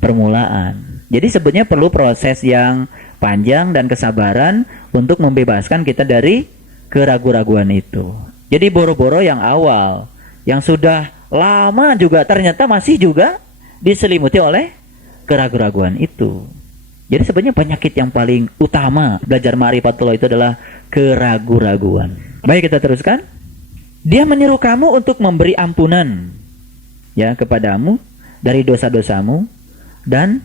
permulaan. Jadi sebenarnya perlu proses yang panjang dan kesabaran untuk membebaskan kita dari keraguan-raguan itu. Jadi boro-boro yang awal, yang sudah lama juga ternyata masih juga diselimuti oleh keraguan-raguan itu. Jadi sebenarnya penyakit yang paling utama belajar ma'rifatullah itu adalah keraguan-raguan. Baik, kita teruskan. Dia menyeru kamu untuk memberi ampunan, ya, kepadamu dari dosa-dosamu dan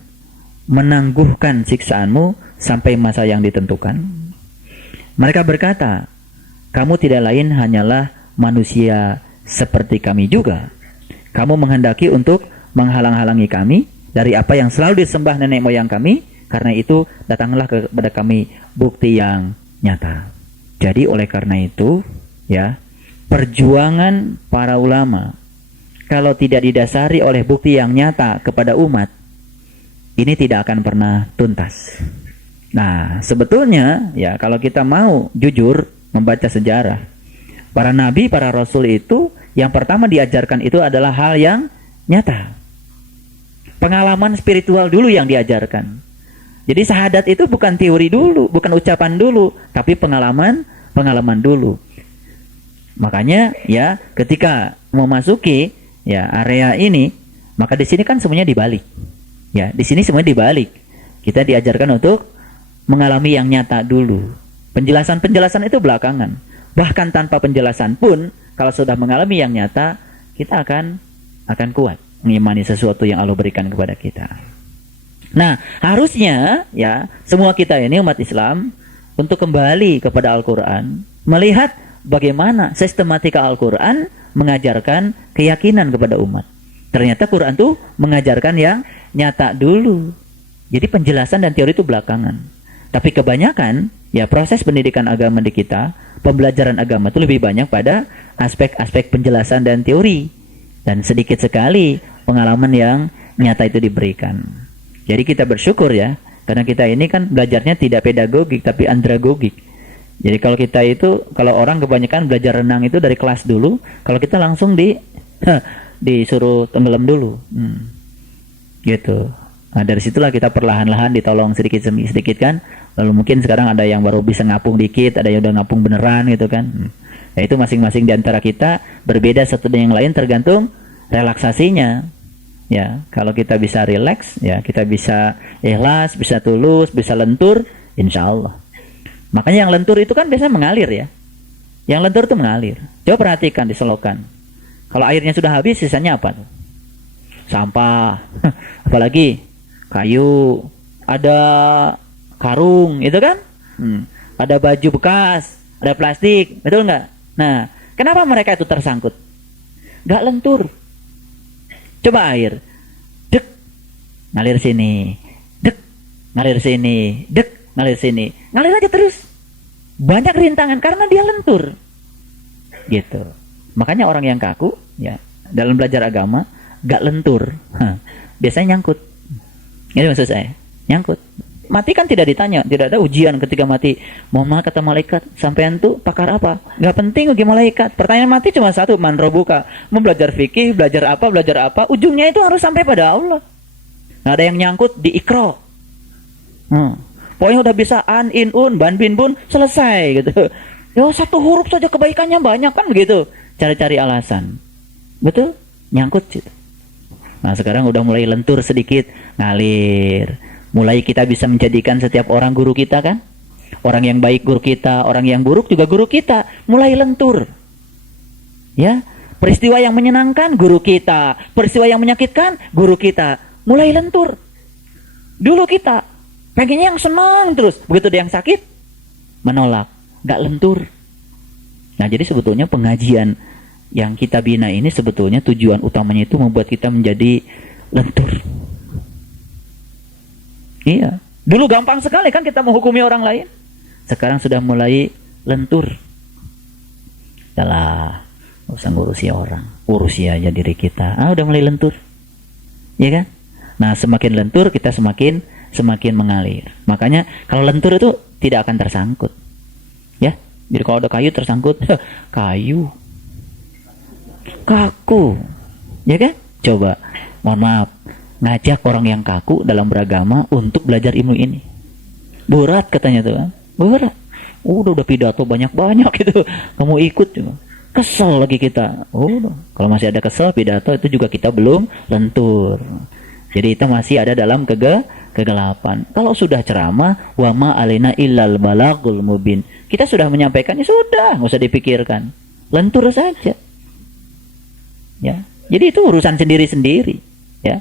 menangguhkan siksaanmu sampai masa yang ditentukan. Mereka berkata, kamu tidak lain hanyalah manusia seperti kami juga. Kamu menghendaki untuk menghalang-halangi kami dari apa yang selalu disembah nenek moyang kami. Karena itu datanglah kepada kami bukti yang nyata. Jadi oleh karena itu, ya, perjuangan para ulama kalau tidak didasari oleh bukti yang nyata kepada umat, ini tidak akan pernah tuntas. Nah, sebetulnya ya kalau kita mau jujur membaca sejarah, para nabi, para rasul itu yang pertama diajarkan itu adalah hal yang nyata. Pengalaman spiritual dulu yang diajarkan. Jadi syahadat itu bukan teori dulu, bukan ucapan dulu, tapi pengalaman dulu. Makanya ya ketika memasuki ya area ini, maka di sini kan semuanya dibalik. Ya, di sini semuanya dibalik. Kita diajarkan untuk mengalami yang nyata dulu. Penjelasan-penjelasan itu belakangan. Bahkan tanpa penjelasan pun, kalau sudah mengalami yang nyata, kita akan kuat mengimani sesuatu yang Allah berikan kepada kita. Nah, harusnya ya semua kita ini umat Islam untuk kembali kepada Al-Quran, melihat bagaimana sistematika Al-Quran mengajarkan keyakinan kepada umat. Ternyata Quran tuh mengajarkan yang nyata dulu. Jadi penjelasan dan teori itu belakangan. Tapi kebanyakan ya proses pendidikan agama di kita, pembelajaran agama itu lebih banyak pada aspek-aspek penjelasan dan teori. Dan sedikit sekali pengalaman yang nyata itu diberikan. Jadi kita bersyukur ya, karena kita ini kan belajarnya tidak pedagogik tapi andragogik. Jadi kalau orang kebanyakan belajar renang itu dari kelas dulu, kalau kita langsung disuruh tenggelam dulu. Gitu. Nah, dari situlah kita perlahan-lahan ditolong sedikit demi sedikit kan. Lalu mungkin sekarang ada yang baru bisa ngapung dikit, ada yang udah ngapung beneran gitu kan. Nah, itu masing-masing di antara kita berbeda satu dengan yang lain tergantung relaksasinya. Ya, kalau kita bisa rileks, ya kita bisa ikhlas, bisa tulus, bisa lentur, insya Allah. Makanya yang lentur itu kan biasanya mengalir ya. Yang lentur itu mengalir. Coba perhatikan di selokan. Kalau airnya sudah habis, sisanya apa tuh? Sampah. Apalagi kayu, ada karung, itu kan? Ada baju bekas, ada plastik, betul nggak? Nah, kenapa mereka itu tersangkut? Nggak lentur. Coba air, dek, ngalir sini, dek, ngalir sini, dek, ngalir sini, ngalir aja terus. Banyak rintangan karena dia lentur, gitu. Makanya orang yang kaku, ya, dalam belajar agama, gak lentur, biasanya nyangkut. Ini maksud saya, nyangkut. Mati kan tidak ditanya, tidak ada ujian ketika mati. Mohon maaf kata malaikat, sampean tuh pakar apa? Gak penting bagi malaikat. Pertanyaan mati cuma satu, man robuka. Mau belajar fikih, belajar apa, ujungnya itu harus sampai pada Allah. Nah, ada yang nyangkut di ikro. Pokoknya udah bisa an, in, un, ban, bin, bun, selesai gitu. Ya satu huruf saja kebaikannya banyak kan begitu. Cari-cari alasan. Betul? Nyangkut gitu. Nah, sekarang udah mulai lentur sedikit, ngalir. Mulai kita bisa menjadikan setiap orang guru kita kan? Orang yang baik guru kita, orang yang buruk juga guru kita. Mulai lentur. Ya, peristiwa yang menyenangkan guru kita, peristiwa yang menyakitkan guru kita. Mulai lentur. Dulu kita pengennya yang senang terus, begitu ada yang sakit menolak, gak lentur. Nah, jadi sebetulnya pengajian yang kita bina ini sebetulnya tujuan utamanya itu membuat kita menjadi lentur. Iya, dulu gampang sekali kan kita menghukumi orang lain. Sekarang sudah mulai lentur. Dalah, gak usah ngurusi orang, urusi aja diri kita. Udah mulai lentur, ya kan? Nah, semakin lentur kita semakin mengalir. Makanya kalau lentur itu tidak akan tersangkut, ya. Jadi kalau ada kayu tersangkut, kayu kaku, ya kan? Coba, mohon maaf, ngajak orang yang kaku dalam beragama untuk belajar ilmu ini. Berat katanya tuh kan? Berat. Udah pidato banyak-banyak gitu. Kamu ikut juga. Kesel lagi kita. Kalau masih ada kesel pidato itu juga kita belum lentur. Jadi itu masih ada dalam kegelapan. Kalau sudah ceramah, wa ma alaina illal balagul mubin. Kita sudah menyampaikan, ya sudah, nggak usah dipikirkan. Lentur saja. Ya. Jadi itu urusan sendiri-sendiri, ya.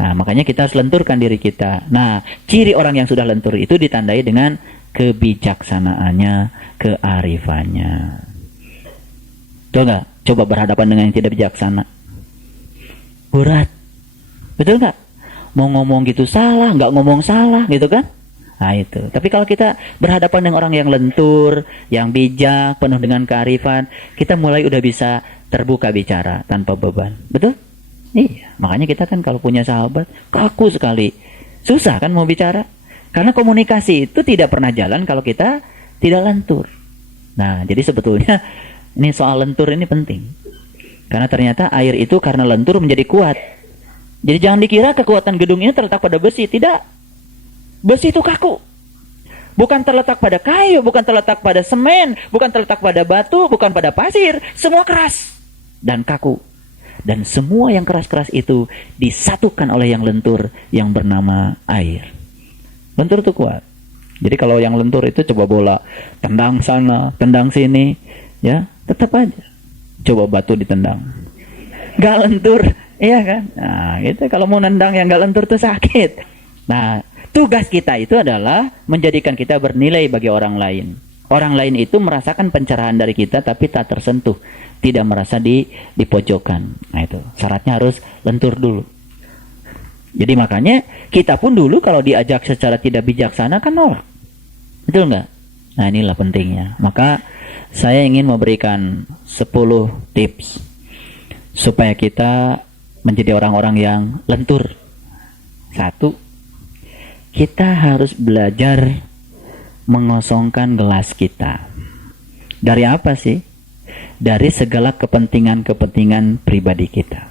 Nah, makanya kita harus lenturkan diri kita. Nah, ciri orang yang sudah lentur itu ditandai dengan kebijaksanaannya, kearifannya. Betul nggak? Coba berhadapan dengan yang tidak bijaksana. Berat. Betul nggak? Mau ngomong gitu salah, nggak ngomong salah, gitu kan? Nah, itu. Tapi kalau kita berhadapan dengan orang yang lentur, yang bijak, penuh dengan kearifan, kita mulai udah bisa terbuka bicara tanpa beban. Betul? Iya, makanya kita kan kalau punya sahabat kaku sekali, susah kan mau bicara, karena komunikasi itu tidak pernah jalan kalau kita tidak lentur. Nah, jadi sebetulnya ini soal lentur ini penting, karena ternyata air itu karena lentur menjadi kuat. Jadi jangan dikira kekuatan gedung ini terletak pada besi, tidak. Besi itu kaku. Bukan terletak pada kayu, bukan terletak pada semen, bukan terletak pada batu, bukan pada pasir. Semua keras dan kaku. Dan semua yang keras-keras itu disatukan oleh yang lentur yang bernama air. Lentur itu kuat. Jadi kalau yang lentur itu coba bola, tendang sana, tendang sini, ya tetap aja. Coba batu ditendang, gak lentur, iya kan? Nah, gitu. Kalau mau nendang yang gak lentur tuh sakit. Nah, tugas kita itu adalah menjadikan kita bernilai bagi orang lain. Orang lain itu merasakan pencerahan dari kita tapi tak tersentuh, tidak merasa di pojokan. Nah itu syaratnya harus lentur dulu. Jadi makanya kita pun dulu kalau diajak secara tidak bijaksana kan nolak. Betul nggak? Nah inilah pentingnya. Maka saya ingin memberikan 10 tips supaya kita menjadi orang-orang yang lentur. 1, kita harus belajar mengosongkan gelas kita. Dari apa sih? Dari segala kepentingan-kepentingan pribadi kita.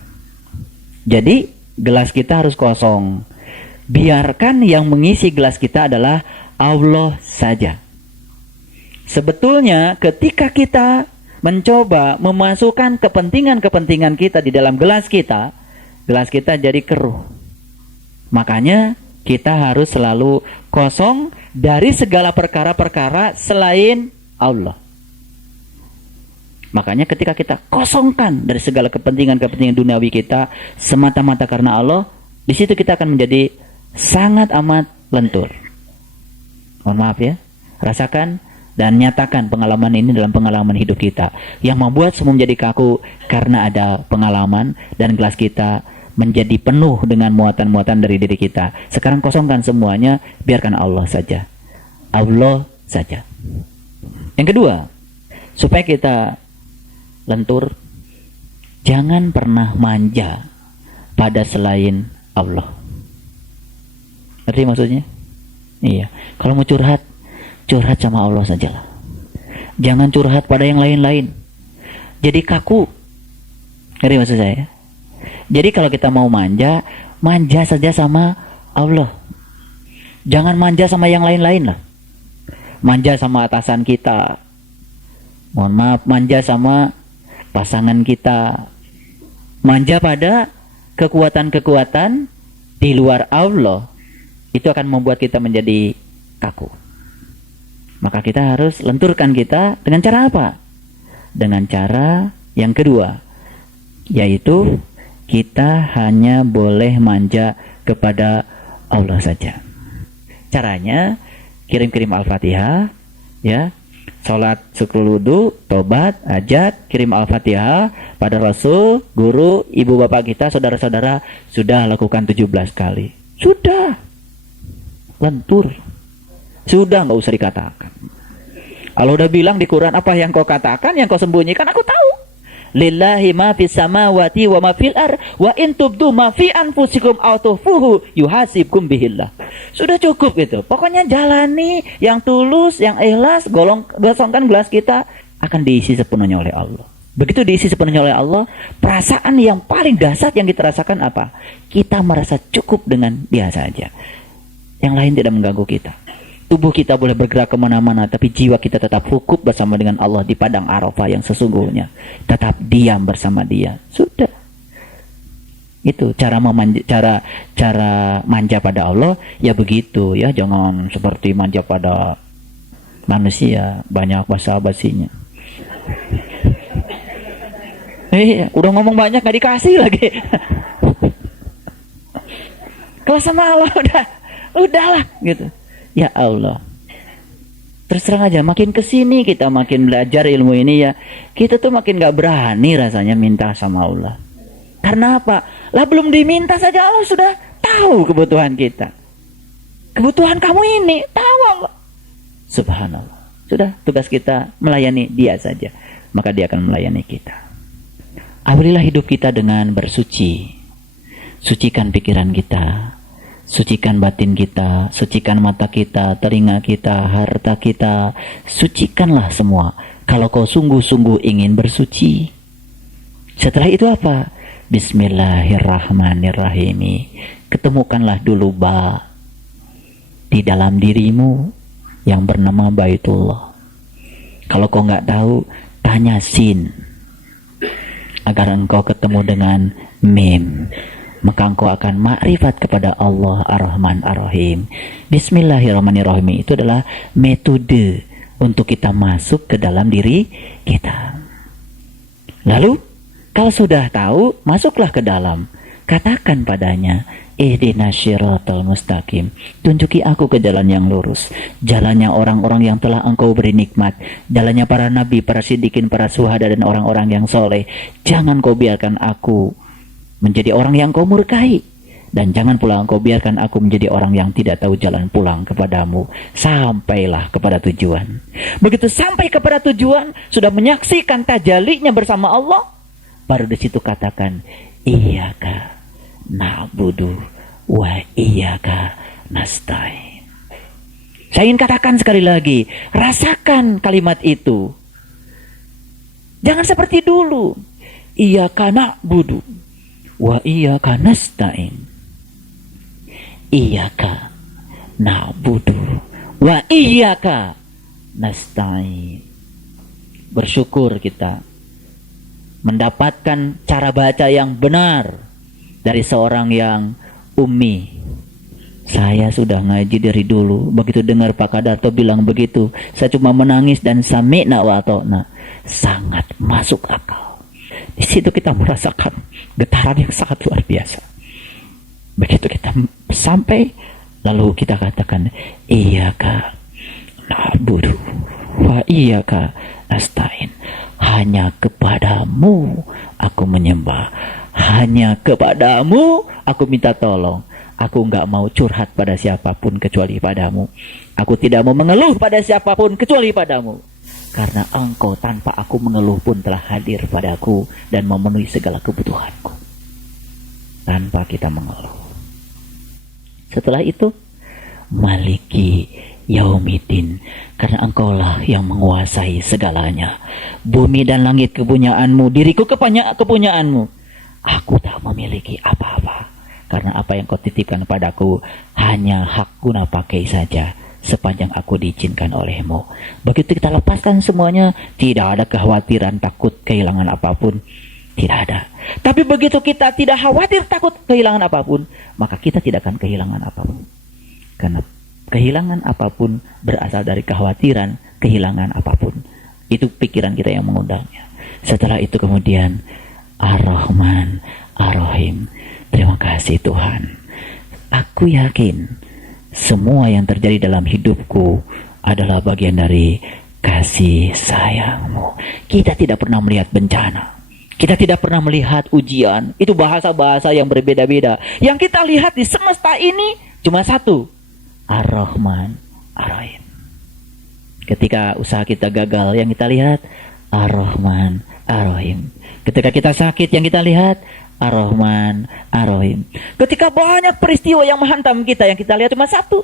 Jadi gelas kita harus kosong. Biarkan yang mengisi gelas kita adalah Allah saja. Sebetulnya ketika kita mencoba memasukkan kepentingan-kepentingan kita di dalam gelas kita jadi keruh. Makanya kita harus selalu kosong dari segala perkara-perkara selain Allah. Makanya ketika kita kosongkan dari segala kepentingan-kepentingan duniawi kita semata-mata karena Allah, di situ kita akan menjadi sangat amat lentur. Mohon maaf ya, rasakan dan nyatakan pengalaman ini dalam pengalaman hidup kita. Yang membuat semua menjadi kaku karena ada pengalaman dan gelas kita menjadi penuh dengan muatan-muatan dari diri kita. Sekarang kosongkan semuanya, biarkan Allah saja. Allah saja. Yang kedua, supaya kita lentur, jangan pernah manja pada selain Allah. Ngerti maksudnya? Iya. Kalau mau curhat sama Allah sajalah. Jangan curhat pada yang lain-lain. Jadi kaku. Ngerti maksud saya? Jadi kalau kita mau manja saja sama Allah. Jangan manja sama yang lain-lain lah. Manja sama atasan kita. Mohon maaf, manja sama pasangan kita. Manja pada kekuatan-kekuatan di luar Allah. Itu akan membuat kita menjadi kaku. Maka kita harus lenturkan kita dengan cara apa? Dengan cara yang kedua, yaitu kita hanya boleh manja kepada Allah saja. Caranya kirim-kirim Al-Fatihah, ya, sholat syukur wudu, tobat, hajat, kirim Al-Fatihah pada Rasul, guru, ibu bapak kita, saudara-saudara sudah lakukan 17 kali. Sudah lentur. Sudah, nggak usah dikatakan. Allah udah bilang di Quran, apa yang kau katakan, yang kau sembunyikan, aku tahu. Lillahi ma fis samawati wa ma fil ar wa in tubdu ma fi anfusikum aw tukhfuhu yuhasibkum bihillah. Sudah cukup itu. Pokoknya jalani yang tulus, yang ikhlas, gosongkan gelas kita akan diisi sepenuhnya oleh Allah. Begitu diisi sepenuhnya oleh Allah, perasaan yang paling dahsyat yang kita rasakan apa? Kita merasa cukup dengan dia saja. Yang lain tidak mengganggu kita. Tubuh kita boleh bergerak kemana-mana, tapi jiwa kita tetap hukuk bersama dengan Allah di padang Arafah yang sesungguhnya. Tetap diam bersama dia. Sudah. Itu cara manja pada Allah, ya begitu ya. Jangan seperti manja pada manusia, banyak basa-basinya. Udah ngomong banyak gak dikasih lagi. Kalau sama Allah udahlah gitu. Ya Allah, terus terang aja, makin kesini kita makin belajar ilmu ini ya, kita tuh makin gak berani rasanya minta sama Allah. Karena apa? Lah belum diminta saja Allah sudah tahu kebutuhan kita. Kebutuhan kamu ini tahu Allah. Subhanallah. Sudah, tugas kita melayani dia saja, maka dia akan melayani kita. Awalilah hidup kita dengan bersuci. Sucikan pikiran kita, sucikan batin kita, sucikan mata kita, telinga kita, harta kita. Sucikanlah semua kalau kau sungguh-sungguh ingin bersuci. Setelah itu apa? Bismillahirrahmanirrahim. Ketemukanlah dulu ba di dalam dirimu yang bernama Baitullah. Kalau kau nggak tahu, tanya Sin, agar engkau ketemu dengan Mim, maka engkau akan makrifat kepada Allah Ar-Rahman Ar-Rahim. Bismillahirrahmanirrahim itu adalah metode untuk kita masuk ke dalam diri kita. Lalu kalau sudah tahu, masuklah ke dalam. Katakan padanya, ihdinas syiratal mustaqim. Tunjuki aku ke jalan yang lurus. Jalannya orang-orang yang telah engkau beri nikmat. Jalannya para nabi, para siddiqin, para syuhada, dan orang-orang yang soleh. Jangan kau biarkan aku menjadi orang yang kau murkai. Dan jangan pula engkau biarkan aku menjadi orang yang tidak tahu jalan pulang kepadamu. Sampailah kepada tujuan. Begitu sampai kepada tujuan, sudah menyaksikan tajallinya bersama Allah, baru di situ katakan, iyyaka na'budu wa iyyaka nasta'in. Saya ingin katakan sekali lagi, rasakan kalimat itu. Jangan seperti dulu. Iyyaka na'budu wa iyyaka nasta'in. Iyyaka na'budu wa iyyaka nasta'in. Bersyukur kita mendapatkan cara baca yang benar dari seorang yang ummi. Saya sudah ngaji dari dulu. Begitu dengar Pak Kadarto bilang begitu, saya cuma menangis dan sami'na wa ata'na. Sangat masuk akal. Di situ kita merasakan getaran yang sangat luar biasa. Begitu kita sampai, lalu kita katakan, iyyaka na'budu wa iyyaka nasta'in. Hanya kepadamu aku menyembah. Hanya kepadamu aku minta tolong. Aku enggak mau curhat pada siapapun kecuali padamu. Aku tidak mau mengeluh pada siapapun kecuali padamu. Karena engkau tanpa aku mengeluh pun telah hadir padaku dan memenuhi segala kebutuhanku. Tanpa kita mengeluh. Setelah itu, Maliki Yaumiddin, karena engkaulah yang menguasai segalanya. Bumi dan langit kepunyaanmu, diriku kepunyaanmu. Aku tak memiliki apa-apa, karena apa yang kau titipkan padaku hanya hak guna pakai saja, sepanjang aku diizinkan olehmu. Begitu kita lepaskan semuanya, tidak ada kekhawatiran takut kehilangan apapun. Tidak ada. Tapi begitu kita tidak khawatir takut kehilangan apapun, maka kita tidak akan kehilangan apapun. Karena kehilangan apapun berasal dari kekhawatiran kehilangan apapun. Itu pikiran kita yang mengundangnya. Setelah itu kemudian Ar-Rahman Ar-Rahim. Terima kasih Tuhan. Aku yakin semua yang terjadi dalam hidupku adalah bagian dari kasih sayangmu. Kita tidak pernah melihat bencana. Kita tidak pernah melihat ujian. Itu bahasa-bahasa yang berbeda-beda. Yang kita lihat di semesta ini cuma satu. Ar-Rahman Ar-Rahim. Ketika usaha kita gagal, yang kita lihat Ar-Rahman Ar-Rahim. Ketika kita sakit, yang kita lihat Ar-Rahman Ar-Rahim. Ketika banyak peristiwa yang menghantam kita, yang kita lihat cuma satu.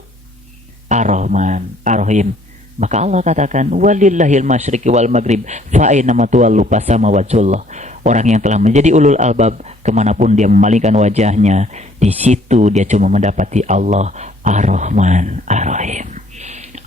Ar-Rahman Ar-Rahim. Maka Allah katakan, walillahil masyriqi wal maghrib fa aina ma tuwallu fasama wajhullah. Orang yang telah menjadi ulul albab, kemanapun dia memalingkan wajahnya, di situ dia cuma mendapati Allah Ar-Rahman Ar-Rahim.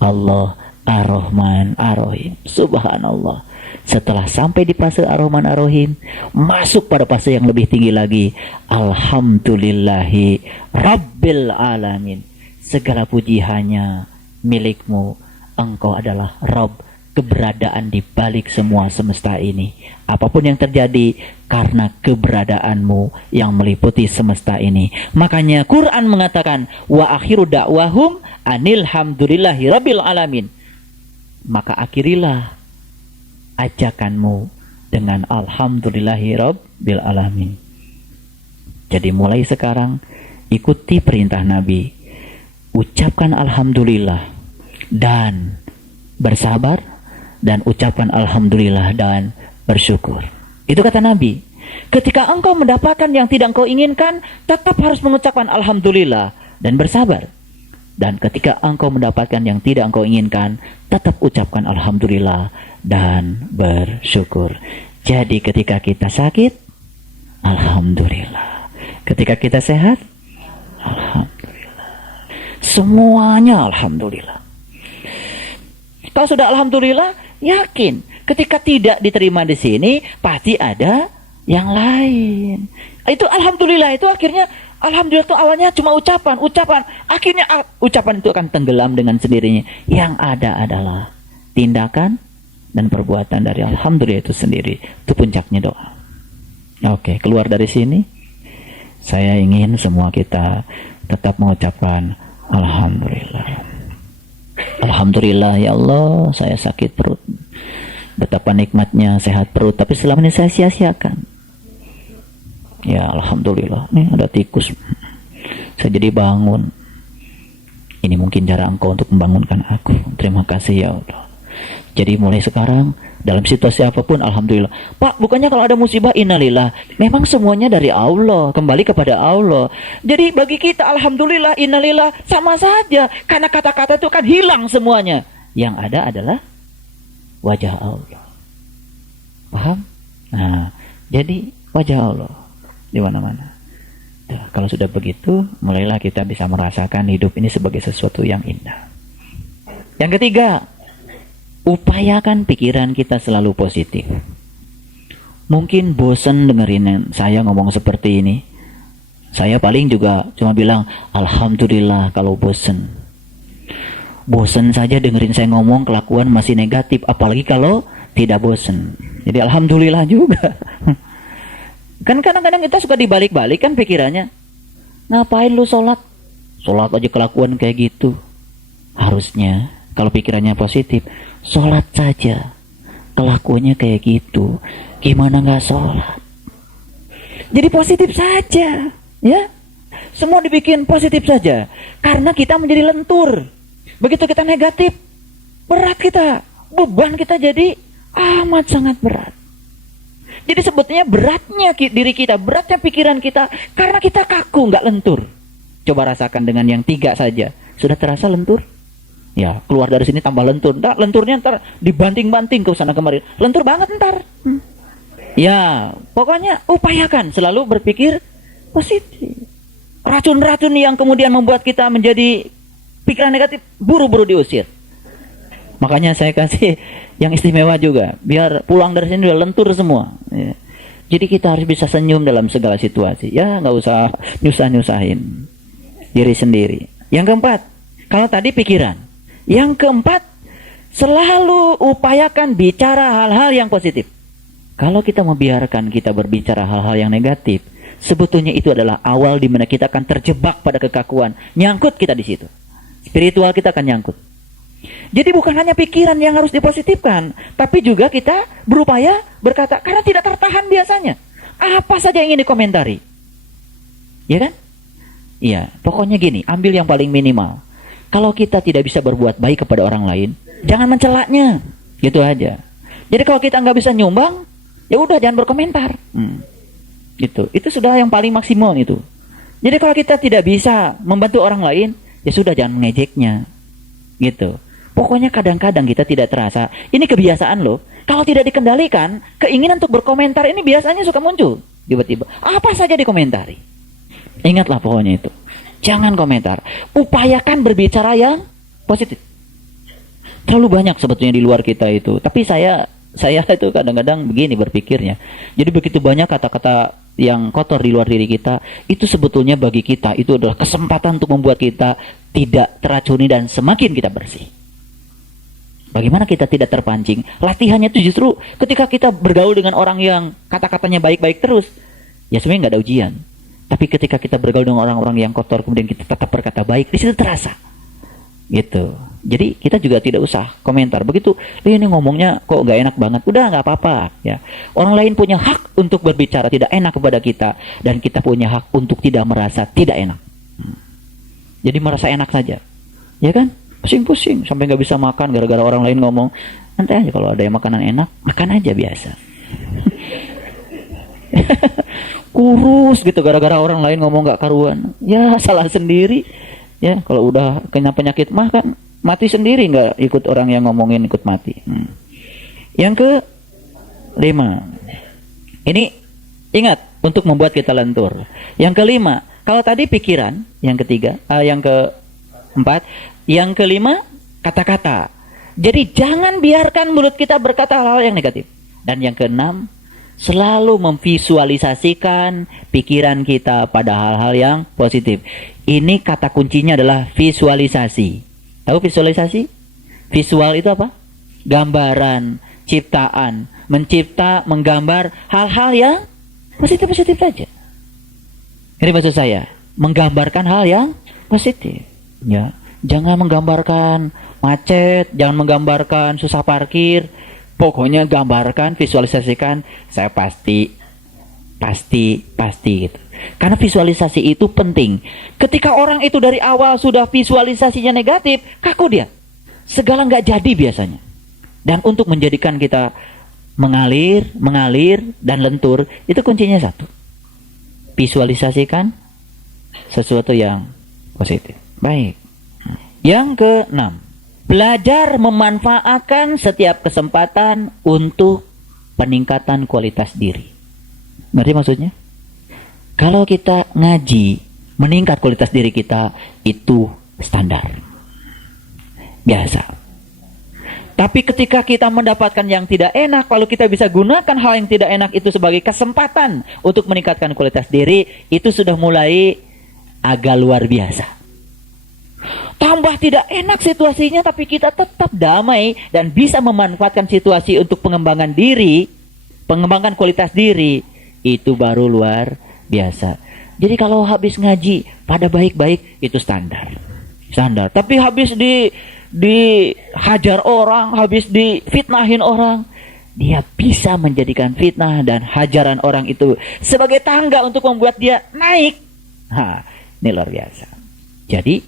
Allah Ar-Rahman Ar-Rahim. Subhanallah. Setelah sampai di fase Ar-Rahman Ar-Rahim, masuk pada fase yang lebih tinggi lagi. Alhamdulillahi Rabbil Alamin. Segala puji hanya milikmu. Engkau adalah Rabb, keberadaan di balik semua semesta ini. Apapun yang terjadi karena keberadaanmu yang meliputi semesta ini. Makanya Quran mengatakan, wa akhiru da'wahum anil hamdulillahi rabbil alamin. Maka akhirilah ajakanmu dengan alhamdulillahi rabbil alamin. Jadi mulai sekarang ikuti perintah Nabi, ucapkan alhamdulillah dan bersabar, dan ucapkan alhamdulillah dan bersyukur. Itu kata Nabi. Ketika engkau mendapatkan yang tidak engkau inginkan, tetap harus mengucapkan alhamdulillah dan bersabar. Dan ketika engkau mendapatkan yang tidak engkau inginkan, tetap ucapkan alhamdulillah dan bersyukur. Jadi ketika kita sakit, alhamdulillah. Ketika kita sehat, alhamdulillah. Semuanya alhamdulillah. Kalau sudah alhamdulillah, yakin ketika tidak diterima di sini pasti ada yang lain. Itu alhamdulillah itu akhirnya, alhamdulillah itu awalnya cuma ucapan, akhirnya ucapan itu akan tenggelam dengan sendirinya. Yang ada adalah tindakan dan perbuatan dari alhamdulillah itu sendiri. Itu puncaknya doa. Oke, keluar dari sini, saya ingin semua kita tetap mengucapkan alhamdulillah. Alhamdulillah ya Allah, saya sakit perut. Betapa nikmatnya sehat perut, tapi selama ini saya sia-siakan. Ya alhamdulillah, nih ada tikus. Saya jadi bangun. Ini mungkin cara Engkau untuk membangunkan aku. Terima kasih ya Allah. Jadi mulai sekarang, dalam situasi apapun alhamdulillah. Pak, bukannya kalau ada musibah innalillah. Memang semuanya dari Allah, kembali kepada Allah. Jadi bagi kita alhamdulillah, innalillah sama saja. Karena kata-kata itu kan hilang semuanya. Yang ada adalah wajah Allah. Paham? Nah, jadi wajah Allah di mana-mana. Kalau sudah begitu, mulailah kita bisa merasakan hidup ini sebagai sesuatu yang indah. Yang ketiga, upayakan pikiran kita selalu positif. Mungkin bosan dengerin saya ngomong seperti ini. Saya paling juga cuma bilang alhamdulillah kalau bosan. Bosan saja dengerin saya ngomong, kelakuan masih negatif, apalagi kalau tidak bosan. Jadi alhamdulillah juga. Kan kadang-kadang kita suka dibalik-balik kan pikirannya. Ngapain lu sholat? Sholat aja kelakuan kayak gitu. Harusnya kalau pikirannya positif, sholat saja kelakuannya kayak gitu, gimana nggak sholat? Jadi positif saja, ya. Semua dibikin positif saja, karena kita menjadi lentur. Begitu kita negatif, berat kita, beban kita jadi amat sangat berat. Jadi sebetulnya beratnya diri kita, beratnya pikiran kita, karena kita kaku, nggak lentur. Coba rasakan dengan yang 3 saja, sudah terasa lentur? Ya, keluar dari sini tambah lentur. Ntar lenturnya ntar dibanting-banting ke sana kemari. Lentur banget ntar. Ya, pokoknya upayakan selalu berpikir positif. Racun-racun yang kemudian membuat kita menjadi pikiran negatif, buru-buru diusir. Makanya saya kasih yang istimewa juga, biar pulang dari sini udah lentur semua. Ya. Jadi kita harus bisa senyum dalam segala situasi. Ya, nggak usah nyusah-nyusahin diri sendiri. Yang keempat, kalau tadi pikiran. Yang keempat, selalu upayakan bicara hal-hal yang positif. Kalau kita membiarkan kita berbicara hal-hal yang negatif, sebetulnya itu adalah awal di mana kita akan terjebak pada kekakuan. Nyangkut kita di situ. Spiritual kita akan nyangkut. Jadi bukan hanya pikiran yang harus dipositifkan, tapi juga kita berupaya berkata, karena tidak tertahan biasanya. Apa saja yang ingin dikomentari. Ya kan? Iya, pokoknya gini, ambil yang paling minimal. Kalau kita tidak bisa berbuat baik kepada orang lain, jangan mencelaknya, gitu aja. Jadi kalau kita nggak bisa nyumbang, ya udah jangan berkomentar. Gitu. Itu sudah yang paling maksimal itu. Jadi kalau kita tidak bisa membantu orang lain, ya sudah jangan mengejeknya, gitu. Pokoknya kadang-kadang kita tidak terasa. Ini kebiasaan loh. Kalau tidak dikendalikan, keinginan untuk berkomentar ini biasanya suka muncul tiba-tiba. Apa saja dikomentari. Ingatlah pokoknya itu. Jangan komentar. Upayakan berbicara yang positif. Terlalu banyak sebetulnya di luar kita itu. Tapi saya itu kadang-kadang begini berpikirnya. Jadi begitu banyak kata-kata yang kotor di luar diri kita, itu sebetulnya bagi kita itu adalah kesempatan untuk membuat kita tidak teracuni dan semakin kita bersih. Bagaimana kita tidak terpancing? Latihannya itu justru ketika kita bergaul dengan orang yang kata-katanya baik-baik terus, ya sebenarnya nggak ada ujian. Tapi ketika kita bergaul dengan orang-orang yang kotor, kemudian kita tetap berkata baik, di situ terasa. Gitu. Jadi kita juga tidak usah komentar. Begitu, ini ngomongnya kok nggak enak banget. Udah nggak apa-apa. Ya. Orang lain punya hak untuk berbicara tidak enak kepada kita, dan kita punya hak untuk tidak merasa tidak enak. Jadi merasa enak saja, ya kan? Pusing-pusing sampai nggak bisa makan gara-gara orang lain ngomong. Nanti aja kalau ada yang makanan enak, makan aja biasa. Kurus gitu gara-gara orang lain ngomong nggak karuan. Ya salah sendiri. Ya kalau udah kena penyakit mah kan mati sendiri, nggak ikut orang yang ngomongin ikut mati. Yang ke-5, ini ingat untuk membuat kita lentur. Yang ke-5, kalau tadi pikiran, yang ketiga, yang ke 4. Yang kelima, kata-kata. Jadi jangan biarkan mulut kita berkata hal-hal yang negatif. Dan yang keenam, selalu memvisualisasikan pikiran kita pada hal-hal yang positif. Ini kata kuncinya adalah visualisasi. Tahu visualisasi? Visual itu apa? Gambaran, ciptaan, mencipta, menggambar hal-hal yang positif-positif saja. Ini maksud saya, menggambarkan hal yang positif. Ya, jangan menggambarkan macet, jangan menggambarkan susah parkir. Pokoknya gambarkan, visualisasikan, saya pasti gitu. Karena visualisasi itu penting. Ketika orang itu dari awal sudah visualisasinya negatif, kaku dia. Segala nggak jadi biasanya. Dan untuk menjadikan kita mengalir, dan lentur, itu kuncinya satu. Visualisasikan sesuatu yang positif. Baik. Yang keenam, belajar memanfaatkan setiap kesempatan untuk peningkatan kualitas diri. Ngerti maksudnya? Kalau kita ngaji, meningkat kualitas diri kita, itu standar. Biasa. Tapi ketika kita mendapatkan yang tidak enak, lalu kita bisa gunakan hal yang tidak enak itu sebagai kesempatan untuk meningkatkan kualitas diri, itu sudah mulai agak luar biasa. Tambah tidak enak situasinya, tapi kita tetap damai dan bisa memanfaatkan situasi untuk pengembangan diri, pengembangan kualitas diri, itu baru luar biasa. Jadi kalau habis ngaji pada baik-baik, itu standar. Tapi habis dihajar orang, habis difitnahin orang, dia bisa menjadikan fitnah dan hajaran orang itu sebagai tangga untuk membuat dia naik. Ini luar biasa. Jadi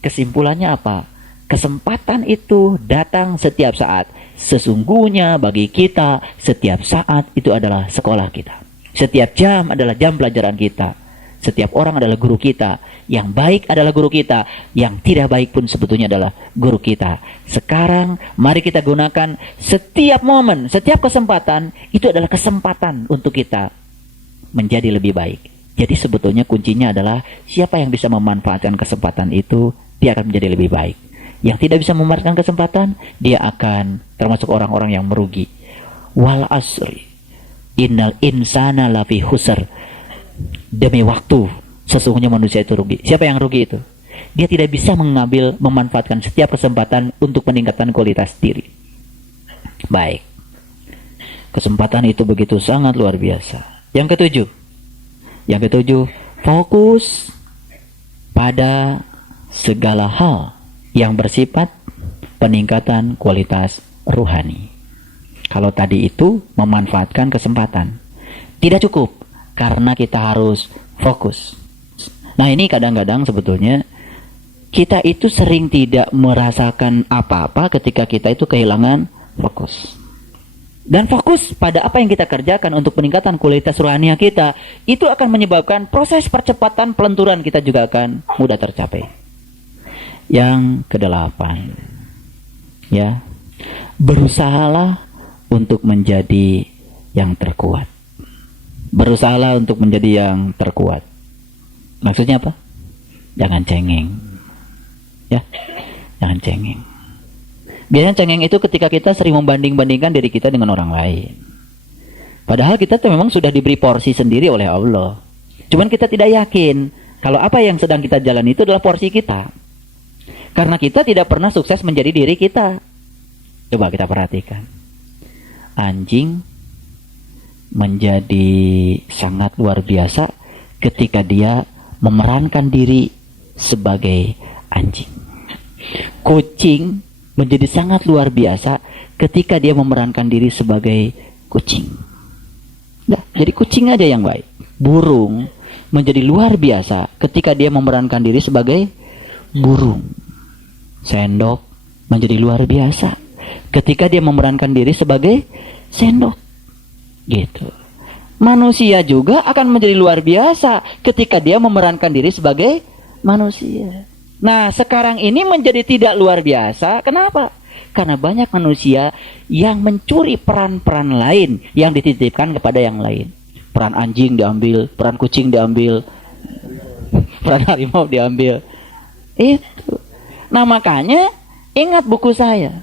kesimpulannya apa? Kesempatan itu datang setiap saat. Sesungguhnya bagi kita, setiap saat itu adalah sekolah kita. Setiap jam adalah jam pelajaran kita. Setiap orang adalah guru kita. Yang baik adalah guru kita. Yang tidak baik pun sebetulnya adalah guru kita. Sekarang mari kita gunakan setiap momen, setiap kesempatan. Itu adalah kesempatan untuk kita menjadi lebih baik. Jadi sebetulnya kuncinya adalah siapa yang bisa memanfaatkan kesempatan itu, dia akan menjadi lebih baik. Yang tidak bisa memanfaatkan kesempatan, dia akan termasuk orang-orang yang merugi. Wal asri innal insana lafi khusr. Demi waktu, sesungguhnya manusia itu rugi. Siapa yang rugi itu? Dia tidak bisa memanfaatkan setiap kesempatan untuk meningkatkan kualitas diri. Baik. Kesempatan itu begitu sangat luar biasa. Yang ketujuh, fokus pada segala hal yang bersifat peningkatan kualitas rohani. Kalau tadi itu memanfaatkan kesempatan, tidak cukup karena kita harus fokus. Nah, ini kadang-kadang sebetulnya kita itu sering tidak merasakan apa-apa ketika kita itu kehilangan fokus. Dan fokus pada apa yang kita kerjakan untuk peningkatan kualitas rohani kita, itu akan menyebabkan proses percepatan pelenturan kita juga akan mudah tercapai. Yang kedelapan, ya, berusahalah untuk menjadi yang terkuat. Berusahalah untuk menjadi yang terkuat. Maksudnya apa? Jangan cengeng. Ya, jangan cengeng. Biasanya cengeng itu ketika kita sering membanding-bandingkan diri kita dengan orang lain. Padahal kita tuh memang sudah diberi porsi sendiri oleh Allah. Cuman kita tidak yakin kalau apa yang sedang kita jalani itu adalah porsi kita. Karena kita tidak pernah sukses menjadi diri kita. Coba kita perhatikan. Anjing menjadi sangat luar biasa ketika dia memerankan diri sebagai anjing. Kucing menjadi sangat luar biasa ketika dia memerankan diri sebagai kucing. Nah, jadi kucing aja yang baik. Burung menjadi luar biasa ketika dia memerankan diri sebagai burung. Sendok menjadi luar biasa ketika dia memerankan diri sebagai sendok. Gitu. Manusia juga akan menjadi luar biasa ketika dia memerankan diri sebagai manusia. Nah, sekarang ini menjadi tidak luar biasa. Kenapa? Karena banyak manusia yang mencuri peran-peran lain yang dititipkan kepada yang lain. Peran anjing diambil, peran kucing diambil, peran harimau diambil. Itu. Nah makanya ingat buku saya.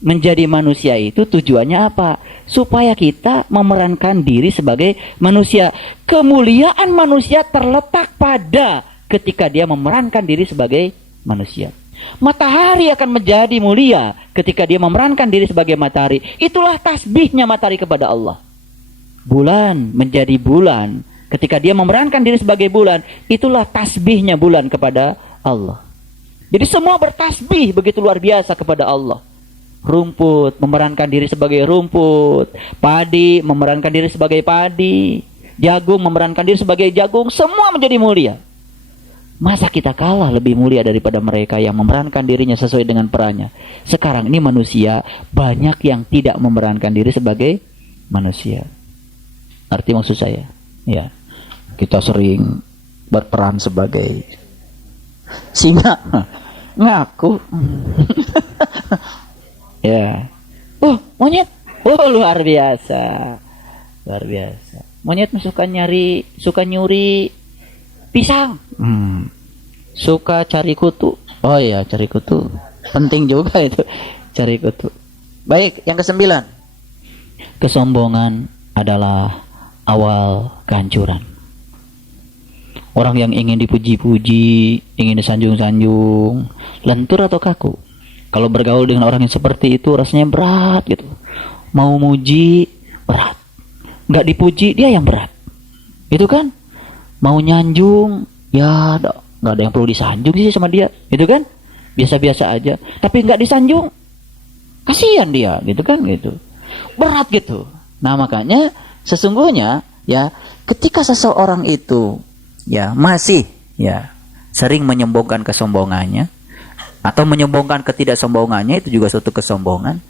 Menjadi manusia itu tujuannya apa? Supaya kita memerankan diri sebagai manusia. Kemuliaan manusia terletak pada ketika dia memerankan diri sebagai manusia. Matahari akan menjadi mulia ketika dia memerankan diri sebagai matahari. Itulah tasbihnya matahari kepada Allah. Bulan menjadi bulan ketika dia memerankan diri sebagai bulan. Itulah tasbihnya bulan kepada Allah. Jadi semua bertasbih begitu luar biasa kepada Allah. Rumput memerankan diri sebagai rumput, padi memerankan diri sebagai padi, jagung memerankan diri sebagai jagung, semua menjadi mulia. Masa kita kalah lebih mulia daripada mereka yang memerankan dirinya sesuai dengan perannya? Sekarang ini manusia banyak yang tidak memerankan diri sebagai manusia. Arti maksud saya? Ya, kita sering berperan sebagai singa, ngaku. Ya, monyet, luar biasa, luar biasa. Monyet suka nyuri pisang, suka cari kutu. Oh iya, cari kutu, penting juga itu, cari kutu. Baik, yang ke-9, kesombongan adalah awal kehancuran. Orang yang ingin dipuji-puji, ingin disanjung-sanjung, lentur atau kaku. Kalau bergaul dengan orang yang seperti itu rasanya berat gitu. Mau muji berat, nggak dipuji dia yang berat. Itu kan? Mau nyanjung ya nggak ada yang perlu disanjung sih sama dia. Itu kan? Biasa-biasa aja. Tapi nggak disanjung, kasihan dia gitu kan gitu. Berat gitu. Nah makanya sesungguhnya ya ketika seseorang itu ya masih ya sering menyombongkan kesombongannya atau menyombongkan ketidaksombongannya, itu juga suatu kesombongan.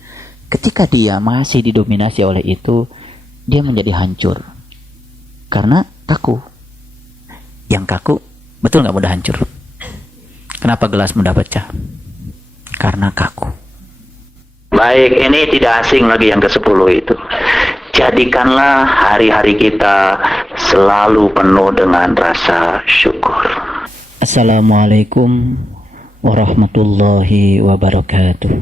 Ketika dia masih didominasi oleh itu, dia menjadi hancur karena kaku. Yang kaku betul nggak mudah hancur. Kenapa gelas mudah pecah? Karena kaku. Baik, ini tidak asing lagi yang ke-10 itu. Jadikanlah hari-hari kita selalu penuh dengan rasa syukur. Assalamualaikum warahmatullahi wabarakatuh.